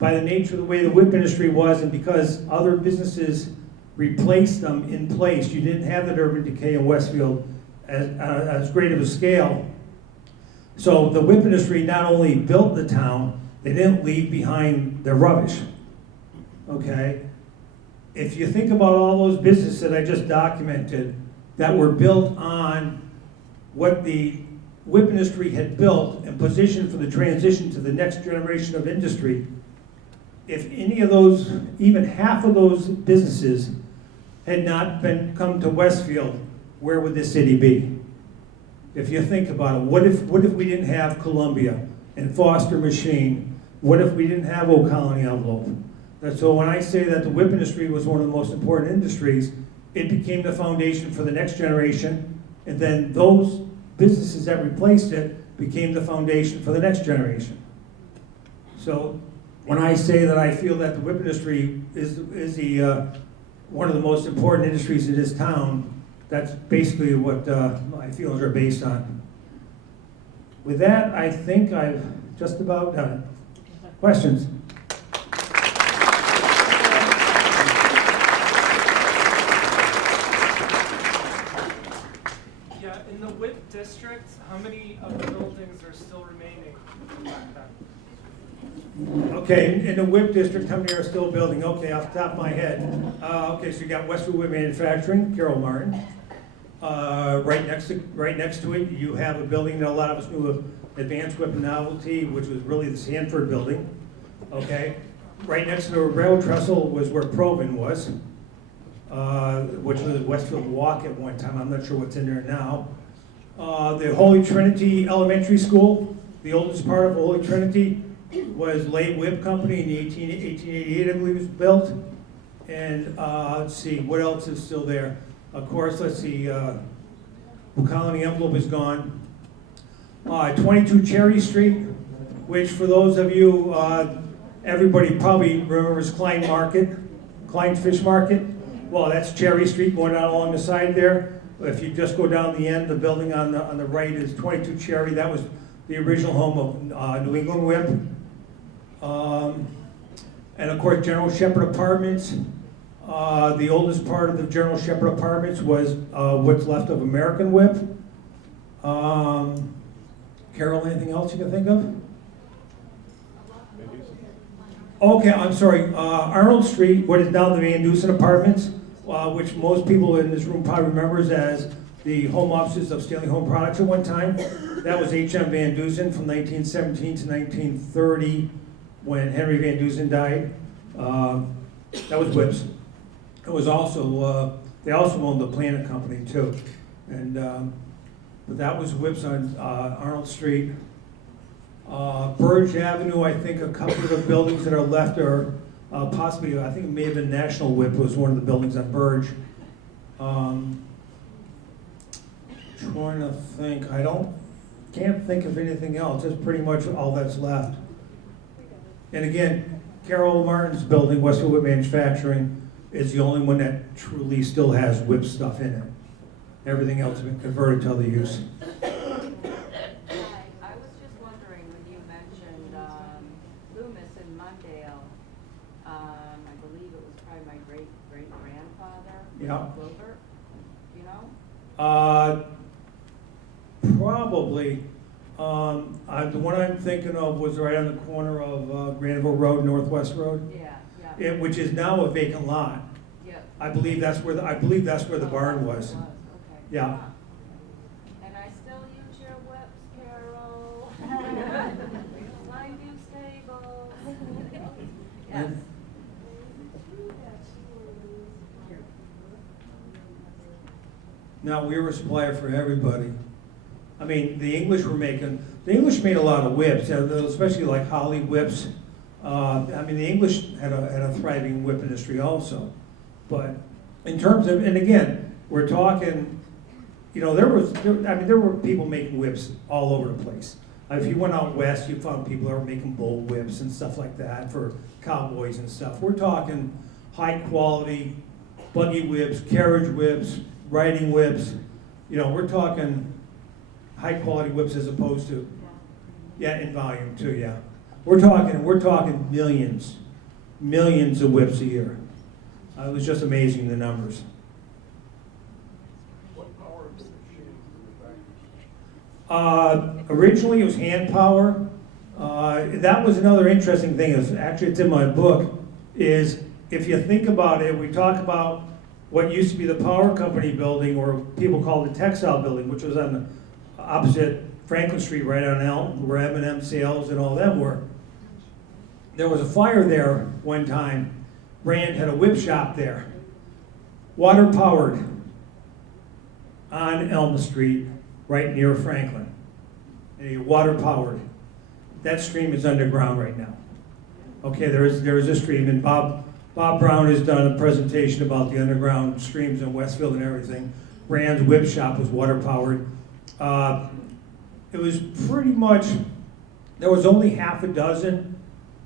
By the nature of the way the whip industry was, and because other businesses replaced them in place, you didn't have that urban decay in Westfield as great of a scale. So the whip industry not only built the town, they didn't leave behind their rubbish. Okay? If you think about all those businesses that I just documented that were built on what the whip industry had built and positioned for the transition to the next generation of industry, if any of those, even half of those businesses had not come to Westfield, where would this city be? If you think about it, what if we didn't have Columbia and Foster Machine? What if we didn't have Old Colony Envelope? So when I say that the whip industry was one of the most important industries, it became the foundation for the next generation, and then those businesses that replaced it became the foundation for the next generation. So when I say that I feel that the whip industry is one of the most important industries in this town, that's basically what my feelings are based on. With that, I think I've just about done it. Questions? Yeah, in the WIP district, how many of the buildings are still remaining from back then? Okay, in the WIP district, how many are still building? Okay, off the top of my head. Okay, so you got Westfield Whip Manufacturing, Carroll Martin. Right next to it, you have a building that a lot of us knew of, Advanced Whip and Novelty, which was really the Sanford building. Okay, right next to the rail trestle was where Proven was, which was Westfield Walk at one time. I'm not sure what's in there now. The Holy Trinity Elementary School, the oldest part of Holy Trinity, was Lay Whip Company in 1888, I believe it was built. And let's see, what else is still there? Of course, let's see, Colony Envelope is gone. 22 Cherry Street, which for those of you, everybody probably remembers Klein Fish Market. Well, that's Cherry Street going down along the side there. If you just go down the end, the building on the right is 22 Cherry. That was the original home of New England Whip. And of course, General Shepherd Apartments. The oldest part of the General Shepherd Apartments was what's left of American Whip. Carol, anything else you can think of? Okay, I'm sorry. Arnold Street, what is now the Van Dusen Apartments, which most people in this room probably remembers as the home offices of Stanley Home Products at one time. That was H.M. Van Dusen from 1917 to 1930 when Henry Van Dusen died. That was Whips. It was also, they also owned the Planet Company too. And, but that was Whips on Arnold Street. Burge Avenue, I think a couple of the buildings that are left are possibly, I think it may have been National Whip was one of the buildings on Burge. Trying to think, can't think of anything else. That's pretty much all that's left. And again, Carroll Martin's building, Westfield Whip Manufacturing, is the only one that truly still has whip stuff in it. Everything else has been converted to other use. I was just wondering when you mentioned Loomis and Mundale, I believe it was probably my great-great-grandfather, Yeah. Wilbur, you know? Probably. The one I'm thinking of was right on the corner of Granville Road, Northwest Road, Yeah. which is now a vacant lot. Yep. I believe that's where the barn was. Okay. Yeah. And I still use your whips, Carol. Line view stable. Yes. Now, we were a supplier for everybody. I mean, the English made a lot of whips, especially like Holly whips. I mean, the English had a thriving whip industry also. But in terms of, and again, we're talking, you know, there were people making whips all over the place. If you went out west, you found people that were making bull whips and stuff like that for cowboys and stuff. We're talking high quality buggy whips, carriage whips, riding whips. You know, we're talking high quality whips as opposed to, in volume too, yeah. We're talking millions of whips a year. It was just amazing, the numbers. Originally, it was hand power. That was another interesting thing. It's in my book. Is if you think about it, we talk about what used to be the power company building, or people call it the Textile Building, which was on the opposite Franklin Street, right on Elm, where M&M Sales and all them were. There was a fire there one time. Rand had a whip shop there, water powered, on Elm Street, right near Franklin. Water powered. That stream is underground right now. Okay, there is a stream, and Bob Brown has done a presentation about the underground streams in Westfield and everything. Rand's whip shop was water powered. It was pretty much, there was only half a dozen.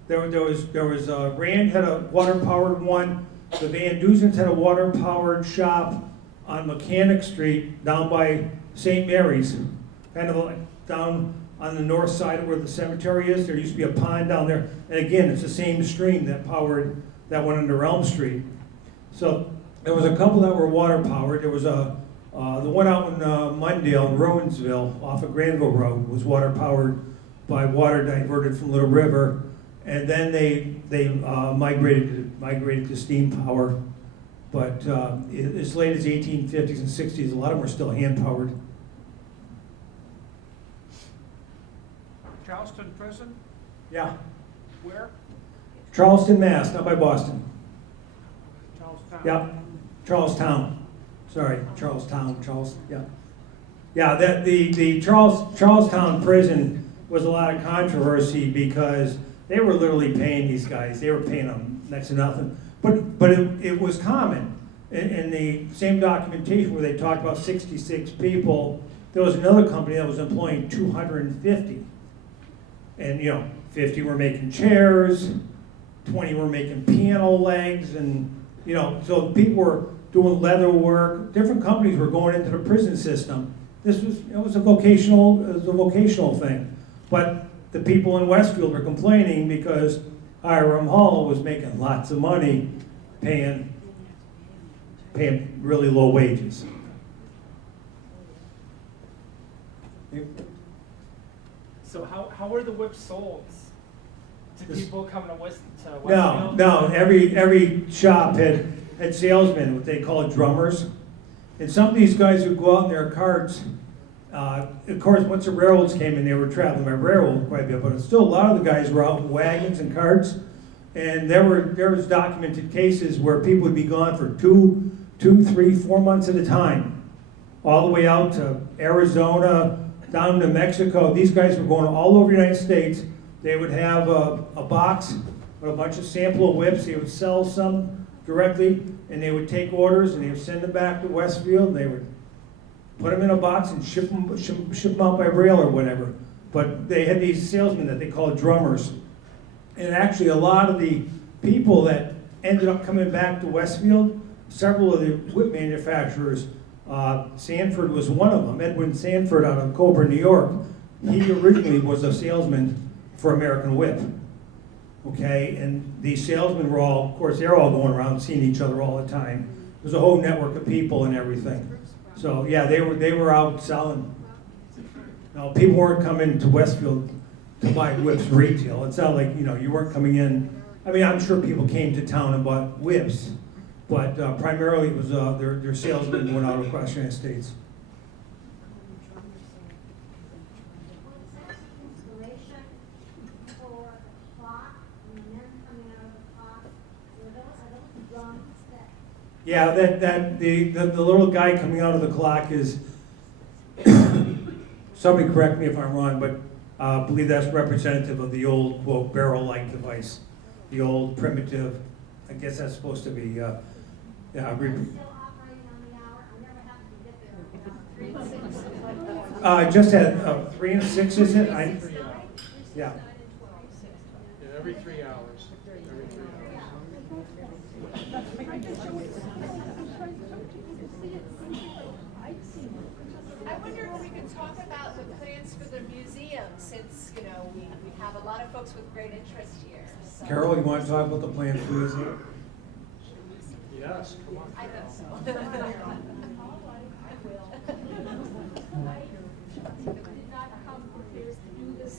There was Rand had a water powered one. The Van Dusens had a water powered shop on Mechanic Street down by St. Mary's, kind of like down on the north side of where the cemetery is. There used to be a pond down there, and again, it's the same stream that powered that one under Elm Street. So there was a couple that were water powered. There was the one out in Mundale, Rowansville, off of Granville Road, was water powered by water diverted from Little River. And then they migrated to steam power. But as late as 1850s and 60s, a lot of them were still hand-powered. Charleston Prison, Yeah. where? Charleston, Mass., not by Boston. Charlestown. Yeah, Charlestown. Sorry, Charlestown, yeah. Yeah, that the Charlestown prison was a lot of controversy because they were literally paying these guys. They were paying them next to nothing. But it was common. In the same documentation where they talked about 66 people, there was another company that was employing 250. And 50 were making chairs, 20 were making piano legs, and so people were doing leather work. Different companies were going into the prison system. It was a vocational thing. But the people in Westfield were complaining because Hiram Hall was making lots of money paying really low wages. So how were the whips sold to This- people coming to Westfield? No. Every shop had salesmen, what they call drummers. And some of these guys would go out in their carts. Of course, once the railroads came in, they were traveling by railroad quite a bit, but still a lot of the guys were out in wagons and carts. And there was documented cases where people would be gone for 2, 3, 4 months at a time, all the way out to Arizona, down to Mexico. These guys were going all over the United States. They would have a box with a bunch of sample of whips. They would sell some directly, and they would take orders, and they would send them back to Westfield, and they would put them in a box and ship them out by rail or whatever. But they had these salesmen that they called drummers. And actually, a lot of the people that ended up coming back to Westfield, several of the whip manufacturers, Sanford was one of them, Edwin Sanford out of Cobra, New York. He originally was a salesman for American Whip. Okay, and these salesmen were all, of course, they're all going around seeing each other all the time. There's a whole network of people and everything. So yeah, they were out selling. Now, people weren't coming to Westfield to buy whips retail. It's not like, you weren't coming in. I mean, I'm sure people came to town and bought whips, but primarily it was their salesmen went out across the United States. Installation for the clock, and the men coming out of the clock, are those drums that? Yeah, the little guy coming out of the clock is, somebody correct me if I'm wrong, but I believe that's representative of the old, quote, barrel-like device, the old primitive, I guess that's supposed to be, Still operating on the hour, I never happened to get there, 3 to 6. just had 3 and 6, is it? Yeah. Every 3 hours. Every 3 I wonder if we could talk about the plans for the museum, since, we have a lot of folks with great interest here. So Carol, you want to talk about the plans for this? Yes, come on. I know so. I will. I did not come prepared to do this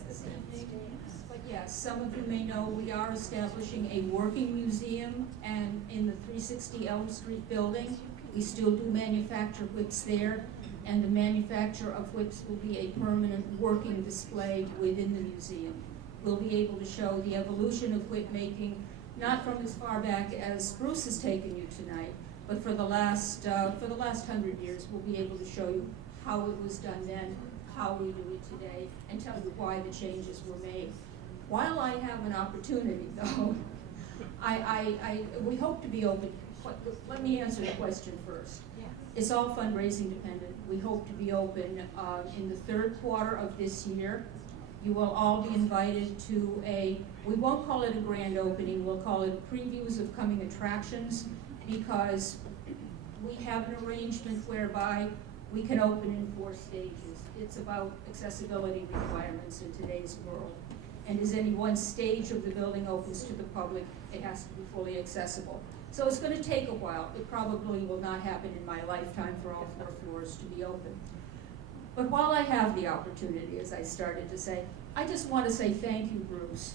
evening, but yes, some of you may know we are establishing a working museum and in the 360 Elm Street building. We still do manufacture whips there, and the manufacture of whips will be a permanent working display within the museum. We'll be able to show the evolution of whip making, not from as far back as Bruce has taken you tonight, but for the last 100 years, we'll be able to show you how it was done then, how we do it today, and tell you why the changes were made. While I have an opportunity, though, we hope to be open. Let me answer the question first. It's all fundraising dependent. We hope to be open in the 3rd quarter of this year. You will all be invited to we won't call it a grand opening, we'll call it previews of coming attractions, because we have an arrangement whereby we can open in 4 stages. It's about accessibility requirements in today's world. And as any one stage of the building opens to the public, it has to be fully accessible. So it's going to take a while. It probably will not happen in my lifetime for all 4 floors to be open. But while I have the opportunity, as I started to say, I just want to say thank you, Bruce.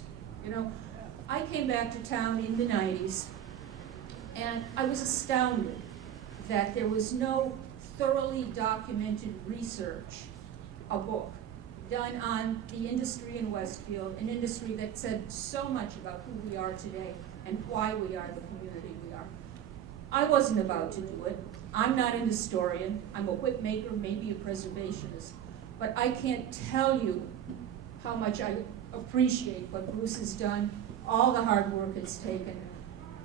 I came back to town in the 90s, and I was astounded that there was no thoroughly documented research, a book, done on the industry in Westfield, an industry that said so much about who we are today and why we are the community we are. I wasn't about to do it. I'm not an historian. I'm a whip maker, maybe a preservationist. But I can't tell you how much I appreciate what Bruce has done, all the hard work it's taken.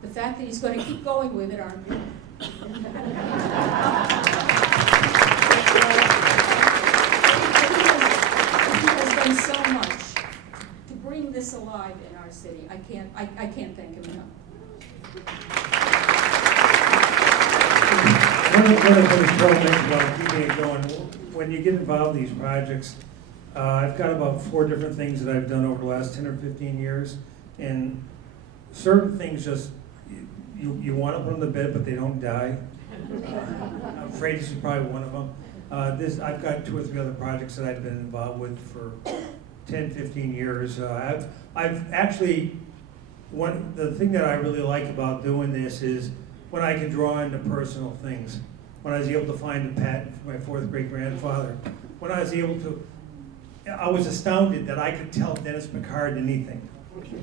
The fact that he's going to keep going with it, aren't we? He has done so much to bring this alive in our city. I can't thank him enough. One of the things Carol mentioned about keeping it going, when you get involved in these projects, I've got about 4 different things that I've done over the last 10 or 15 years, and certain things just, you want to put them to bed, but they don't die. I'm afraid this is probably one of them. I've got 2 or 3 other projects that I've been involved with for 10, 15 years. I've actually, the thing that I really like about doing this is when I can draw into personal things. When I was able to find a patent for my 4th great-grandfather. When I was able to, I was astounded that I could tell Dennis Picard anything. Okay?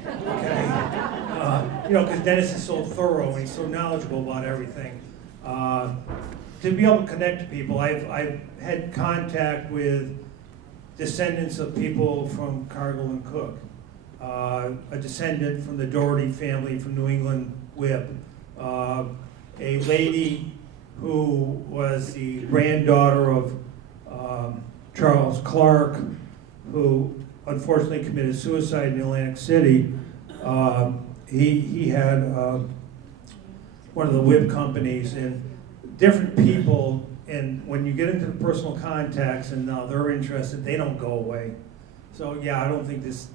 Because Dennis is so thorough and he's so knowledgeable about everything. To be able to connect to people, I've had contact with descendants of people from Cargill and Cook, a descendant from the Doherty family from New England Whip, a lady who was the granddaughter of Charles Clark, who unfortunately committed suicide in Atlantic City. He had one of the whip companies, and different people, and when you get into the personal contacts and now they're interested, they don't go away. So yeah, I don't think this,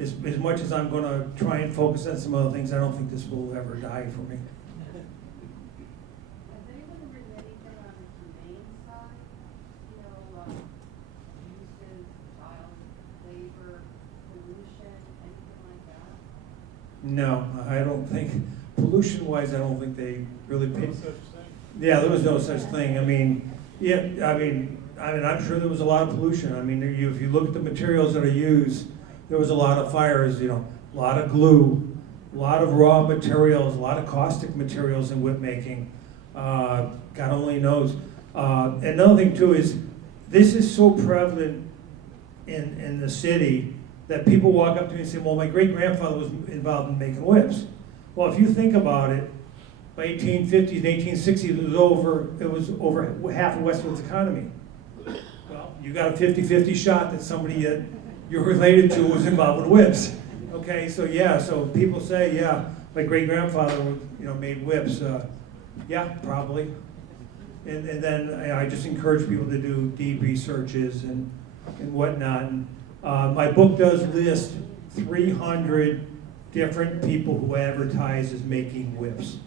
as much as I'm going to try and focus on some other things, I don't think this will ever die for me. Has anyone written anything on the humane side? Uses, child labor, pollution, anything like that? No, I don't think, pollution-wise, I don't think they really No paid. such thing. Yeah, there was no such thing. I mean, I'm sure there was a lot of pollution. I mean, if you look at the materials that are used, there was a lot of fires, a lot of glue, a lot of raw materials, a lot of caustic materials in whip making. God only knows. Another thing too is, this is so prevalent in the city that people walk up to me and say, well, my great-grandfather was involved in making whips. Well, if you think about it, by 1850s and 1860s, it was over half of Westfield's economy. Well, you got a 50-50 shot that somebody that you're related to was involved with whips. Okay, so yeah, so people say, yeah, my great-grandfather made whips. Yeah, probably. And then I just encourage people to do deep researches and whatnot. And, my book does list 300 different people who advertise as making whips.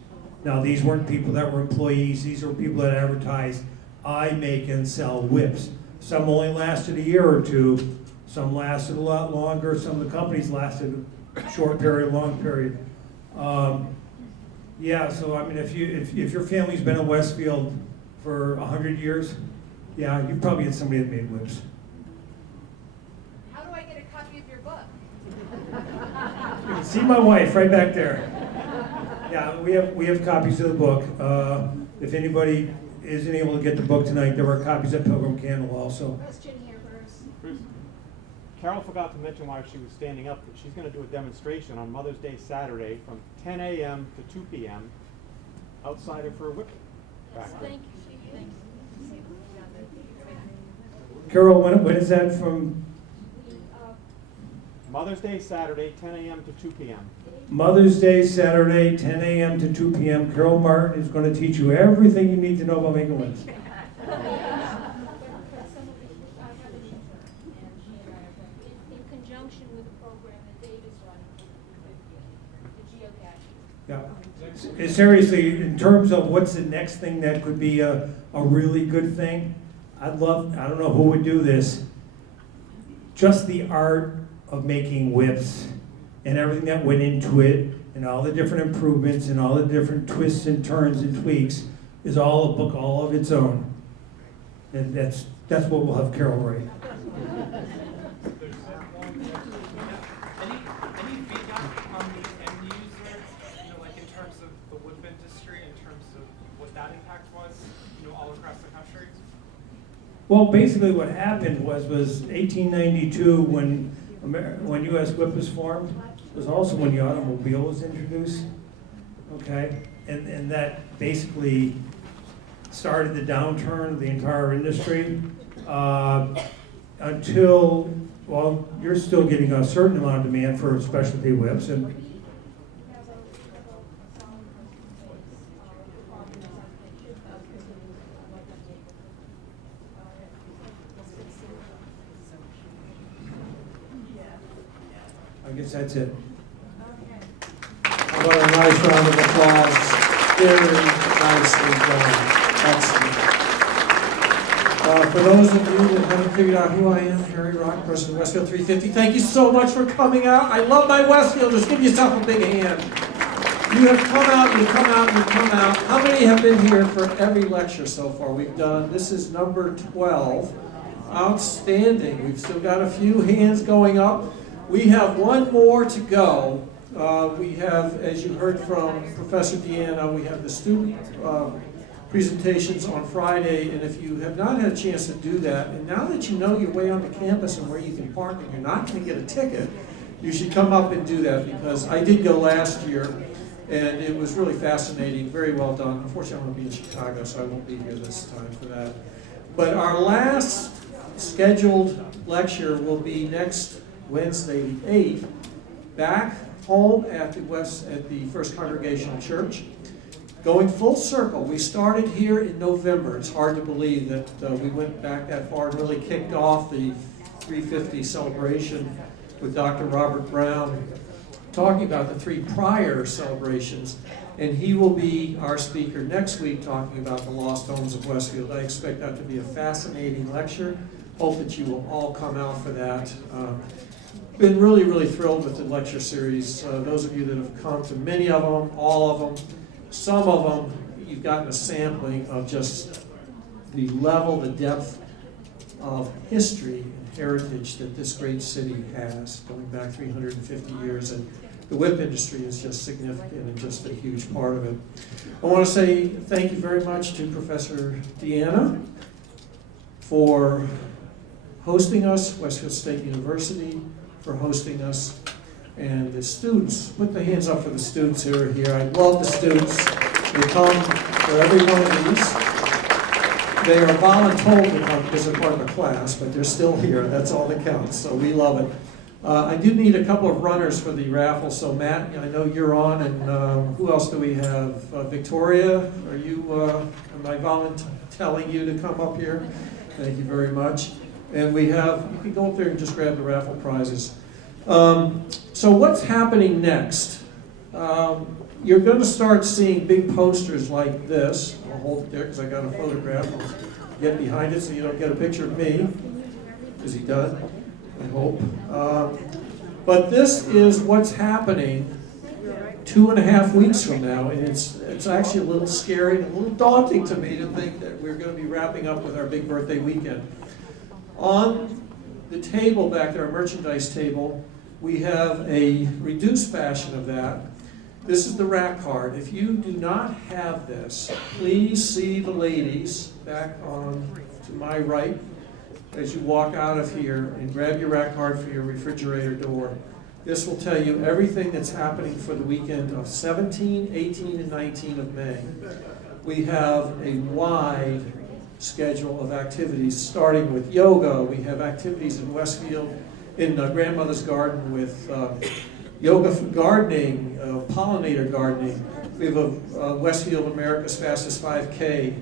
Now, these weren't people that were employees. These were people that advertised, I make and sell whips. Some only lasted a year or 2. Some lasted a lot longer. Some of the companies lasted a short period, long period. Yeah, so I mean, if your family's been in Westfield for 100 years, yeah, you probably had somebody that made whips. How do I get a copy of your book? You can see my wife right back there. Yeah, we have copies of the book. If anybody isn't able to get the book tonight, there are copies at Pilgrim Candle also. Question here, Bruce. Bruce, Carol forgot to mention while she was standing up that she's going to do a demonstration on Mother's Day Saturday from 10 a.m. to 2 p.m. outside of her whip factory. Thank you. Thank you. Carol, when is that from? Mother's Day Saturday, 10 a.m. to 2 p.m. Mother's Day Saturday, 10 a.m. to 2 p.m. Carol Martin is going to teach you everything you need to know about making whips. In conjunction with the program that Dave is running for the geocaching. Yeah. Seriously, in terms of what's the next thing that could be a really good thing, I don't know who would do this, just the art of making whips and everything that went into it, and all the different improvements, and all the different twists and turns and tweaks, is all a book all of its own. And that's what we'll have Carol write. Any feedback on the end user, like in terms of the wood industry, in terms of what that impact was, all across the country? Well, basically what happened was 1892 when U.S. Whip was formed, was also when the automobile was introduced, okay? And that basically started the downturn of the entire industry until, well, you're still getting a certain amount of demand for specialty whips, and I guess that's it. How about a nice round of applause? Very nicely done. Excellent. For those of you that haven't figured out who I am, Harry Rock, President of Westfield 350, thank you so much for coming out. I love my Westfielders. Give yourself a big hand. You have come out, you've come out, you've come out. How many have been here for every lecture so far we've done? This is number 12. Outstanding. We've still got a few hands going up. We have one more to go. We have, as you heard from Professor Deanna, we have the student presentations on Friday, and if you have not had a chance to do that, and now that you know your way onto campus and where you can park and you're not going to get a ticket, you should come up and do that, because I did go last year, and it was really fascinating, very well done. Unfortunately, I'm going to be in Chicago, so I won't be here this time for that. But our last scheduled lecture will be next Wednesday, the 8th, back home at the First Congregational Church. Going full circle, we started here in November. It's hard to believe that we went back that far and really kicked off the 350 celebration with Dr. Robert Brown, talking about the 3 prior celebrations. And he will be our speaker next week, talking about the lost homes of Westfield. I expect that to be a fascinating lecture. Hope that you will all come out for that. Been really, really thrilled with the lecture series. Those of you that have come to many of them, all of them, some of them, you've gotten a sampling of just the level, the depth of history and heritage that this great city has, going back 350 years. And the whip industry is just significant and just a huge part of it. I want to say thank you very much to Professor Deanna for hosting us, Westfield State University for hosting us, and the students. Put the hands up for the students who are here. I love the students. They come for every one of these. They are voluntold to come because they're part of the class, but they're still here. That's all that counts, so we love it. I do need a couple of runners for the raffle, so Matt, I know you're on, and who else do we have? Victoria, are you, am I telling you to come up here? Thank you very much. And we have, you can go up there and just grab the raffle prizes. So what's happening next? You're going to start seeing big posters like this. I'll hold it there because I got a photograph. I'll get behind it so you don't get a picture of me. Is he done? I hope. But this is what's happening 2.5 weeks from now, and it's actually a little scary and a little daunting to me to think that we're going to be wrapping up with our big birthday weekend. On the table back there, our merchandise table, we have a reduced fashion of that. This is the rack card. If you do not have this, please see the ladies back on to my right as you walk out of here and grab your rack card for your refrigerator door. This will tell you everything that's happening for the weekend of 17, 18, and 19 of May. We have a wide schedule of activities, starting with yoga. We have activities in Westfield, in Grandmother's Garden with yoga for gardening, pollinator gardening. We have a Westfield America's Fastest 5K.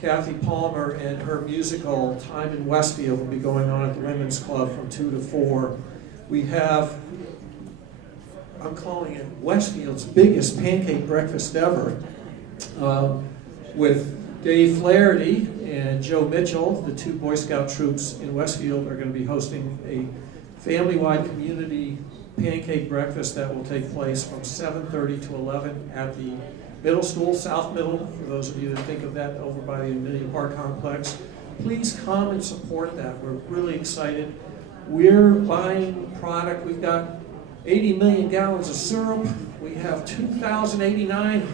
Kathy Palmer and her musical Time in Westfield will be going on at the Women's Club from 2 to 4. We have, I'm calling it Westfield's biggest pancake breakfast ever, with Dave Flaherty and Joe Mitchell. The 2 Boy Scout troops in Westfield are going to be hosting a family-wide community pancake breakfast that will take place from 7:30 to 11 at the middle school, South Middle, for those of you that think of that over by the Amelia Park Complex. Please come and support that. We're really excited. We're buying product. We've got 80 million gallons of syrup. We have 2,089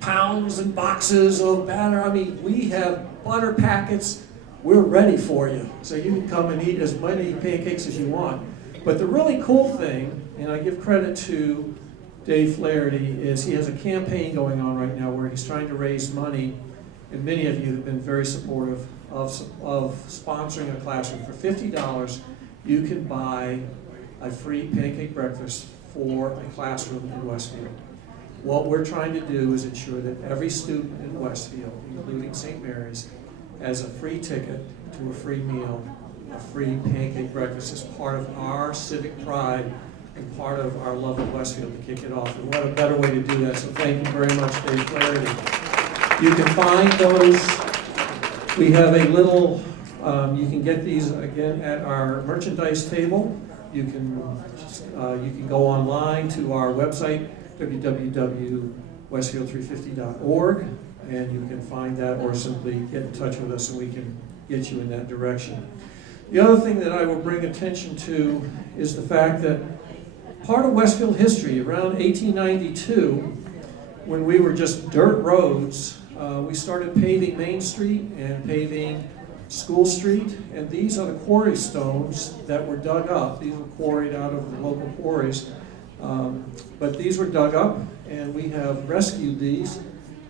pounds and boxes of batter. I mean, we have butter packets. We're ready for you. So you can come and eat as many pancakes as you want. But the really cool thing, and I give credit to Dave Flaherty, is he has a campaign going on right now where he's trying to raise money, and many of you have been very supportive of sponsoring a classroom. For $50, you can buy a free pancake breakfast for a classroom in Westfield. What we're trying to do is ensure that every student in Westfield, including St. Mary's, has a free ticket to a free meal, a free pancake breakfast as part of our civic pride and part of our love of Westfield to kick it off. And what a better way to do that. So thank you very much, Dave Flaherty. You can find those. We have a little, you can get these again at our merchandise table. You can go online to our website, www.westfield350.org, and you can find that, or simply get in touch with us and we can get you in that direction. The other thing that I will bring attention to is the fact that part of Westfield history, around 1892, when we were just dirt roads, we started paving Main Street and paving School Street, and these are the quarry stones that were dug up. These were quarried out of the local quarries, but these were dug up, and we have rescued these,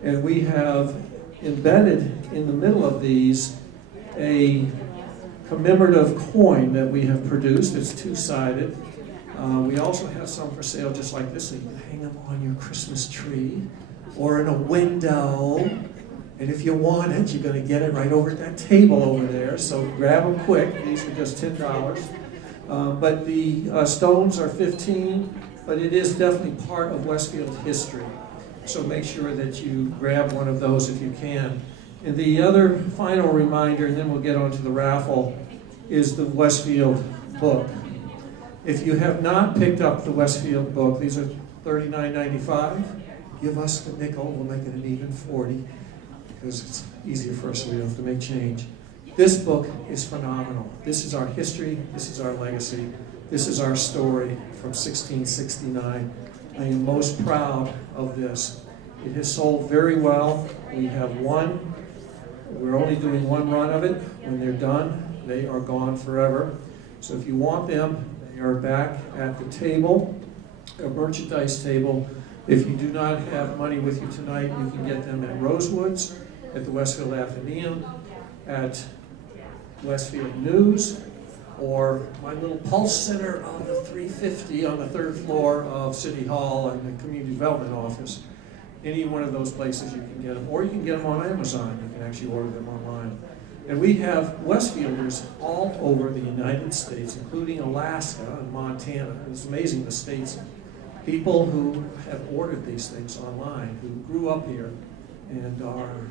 and we have embedded in the middle of these a commemorative coin that we have produced. It's two-sided. We also have some for sale just like this, so you can hang them on your Christmas tree or in a window. And if you want it, you're going to get it right over at that table over there. So grab them quick. These are just $10. But the stones are $15. But it is definitely part of Westfield history. So make sure that you grab one of those if you can. And the other final reminder, and then we'll get on to the raffle, is the Westfield Book. If you have not picked up the Westfield Book, these are $39.95. Give us the nickel. We'll make it an even 40. Because it's easier for us so we don't have to make change. This book is phenomenal. This is our history, this is our legacy, this is our story from 1669. I am most proud of this. It has sold very well. We have one. We're only doing one run of it. When they're done, they are gone forever. So if you want them, they are back at the table, a merchandise table. If you do not have money with you tonight, you can get them at Rosewoods, at the Westfield Athenaeum, at Westfield News, or my little Pulse Center on the 350 on the third floor of City Hall and the Community Development Office. Any one of those places you can get them, or you can get them on Amazon. You can actually order them online. And we have Westfielders all over the United States, including Alaska and Montana. It's amazing the states. People who have ordered these things online, who grew up here and are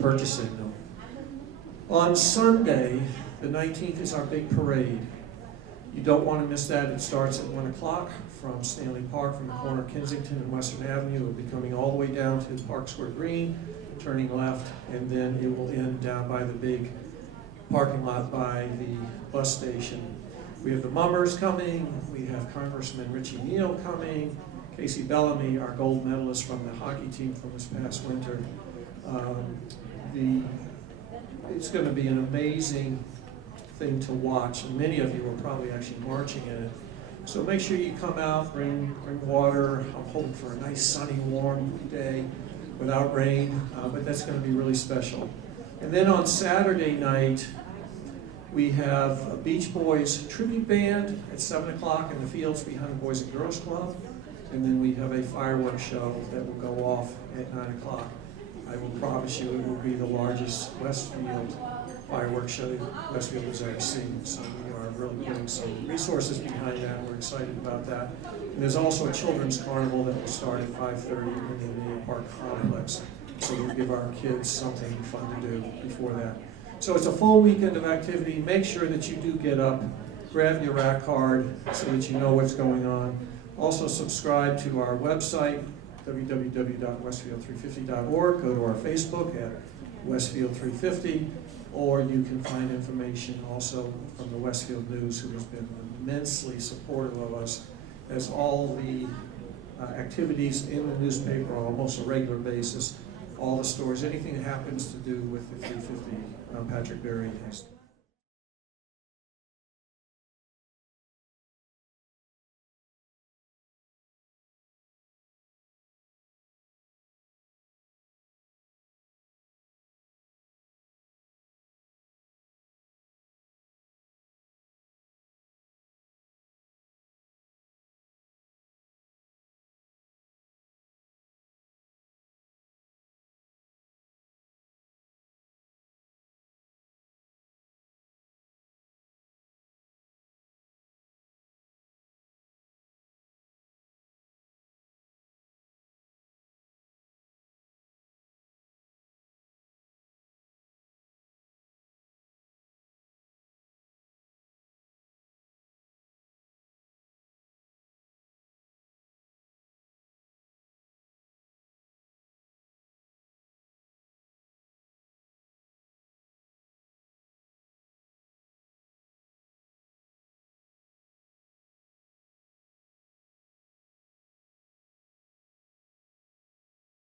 purchasing them. On Sunday, the 19th, is our big parade. You don't want to miss that. It starts at 1 o'clock from Stanley Park, from the corner of Kensington and Western Avenue. It will be coming all the way down to Park Square Green, turning left, and then it will end down by the big parking lot by the bus station. We have the Mummers coming. We have Congressman Richie Neal coming. Casey Bellamy, our gold medalist from the hockey team from this past winter. It's going to be an amazing thing to watch, and many of you are probably actually marching in it. So make sure you come out, bring water. I'm hoping for a nice sunny, warm day without rain, but that's going to be really special. And then on Saturday night, we have a Beach Boys tribute band at 7 o'clock in the fields behind the Boys and Girls Club. And then we have a fireworks show that will go off at 9 o'clock. I will promise you it will be the largest Westfield fireworks show Westfield has ever seen. So we are really putting some resources behind that. We're excited about that. And there's also a children's carnival that will start at 5:30 in the Amelia Park complex. So we'll give our kids something fun to do before that. So it's a full weekend of activity. Make sure that you do get up grab your rack card so that you know what's going on. Also subscribe to our website, www.westfield350.org. Go to our Facebook at Westfield 350, or you can find information also from the Westfield News, who has been immensely supportive of us, as all the activities in the newspaper on almost a regular basis, all the stories, anything that happens to do with the 350 Patrick Berry has.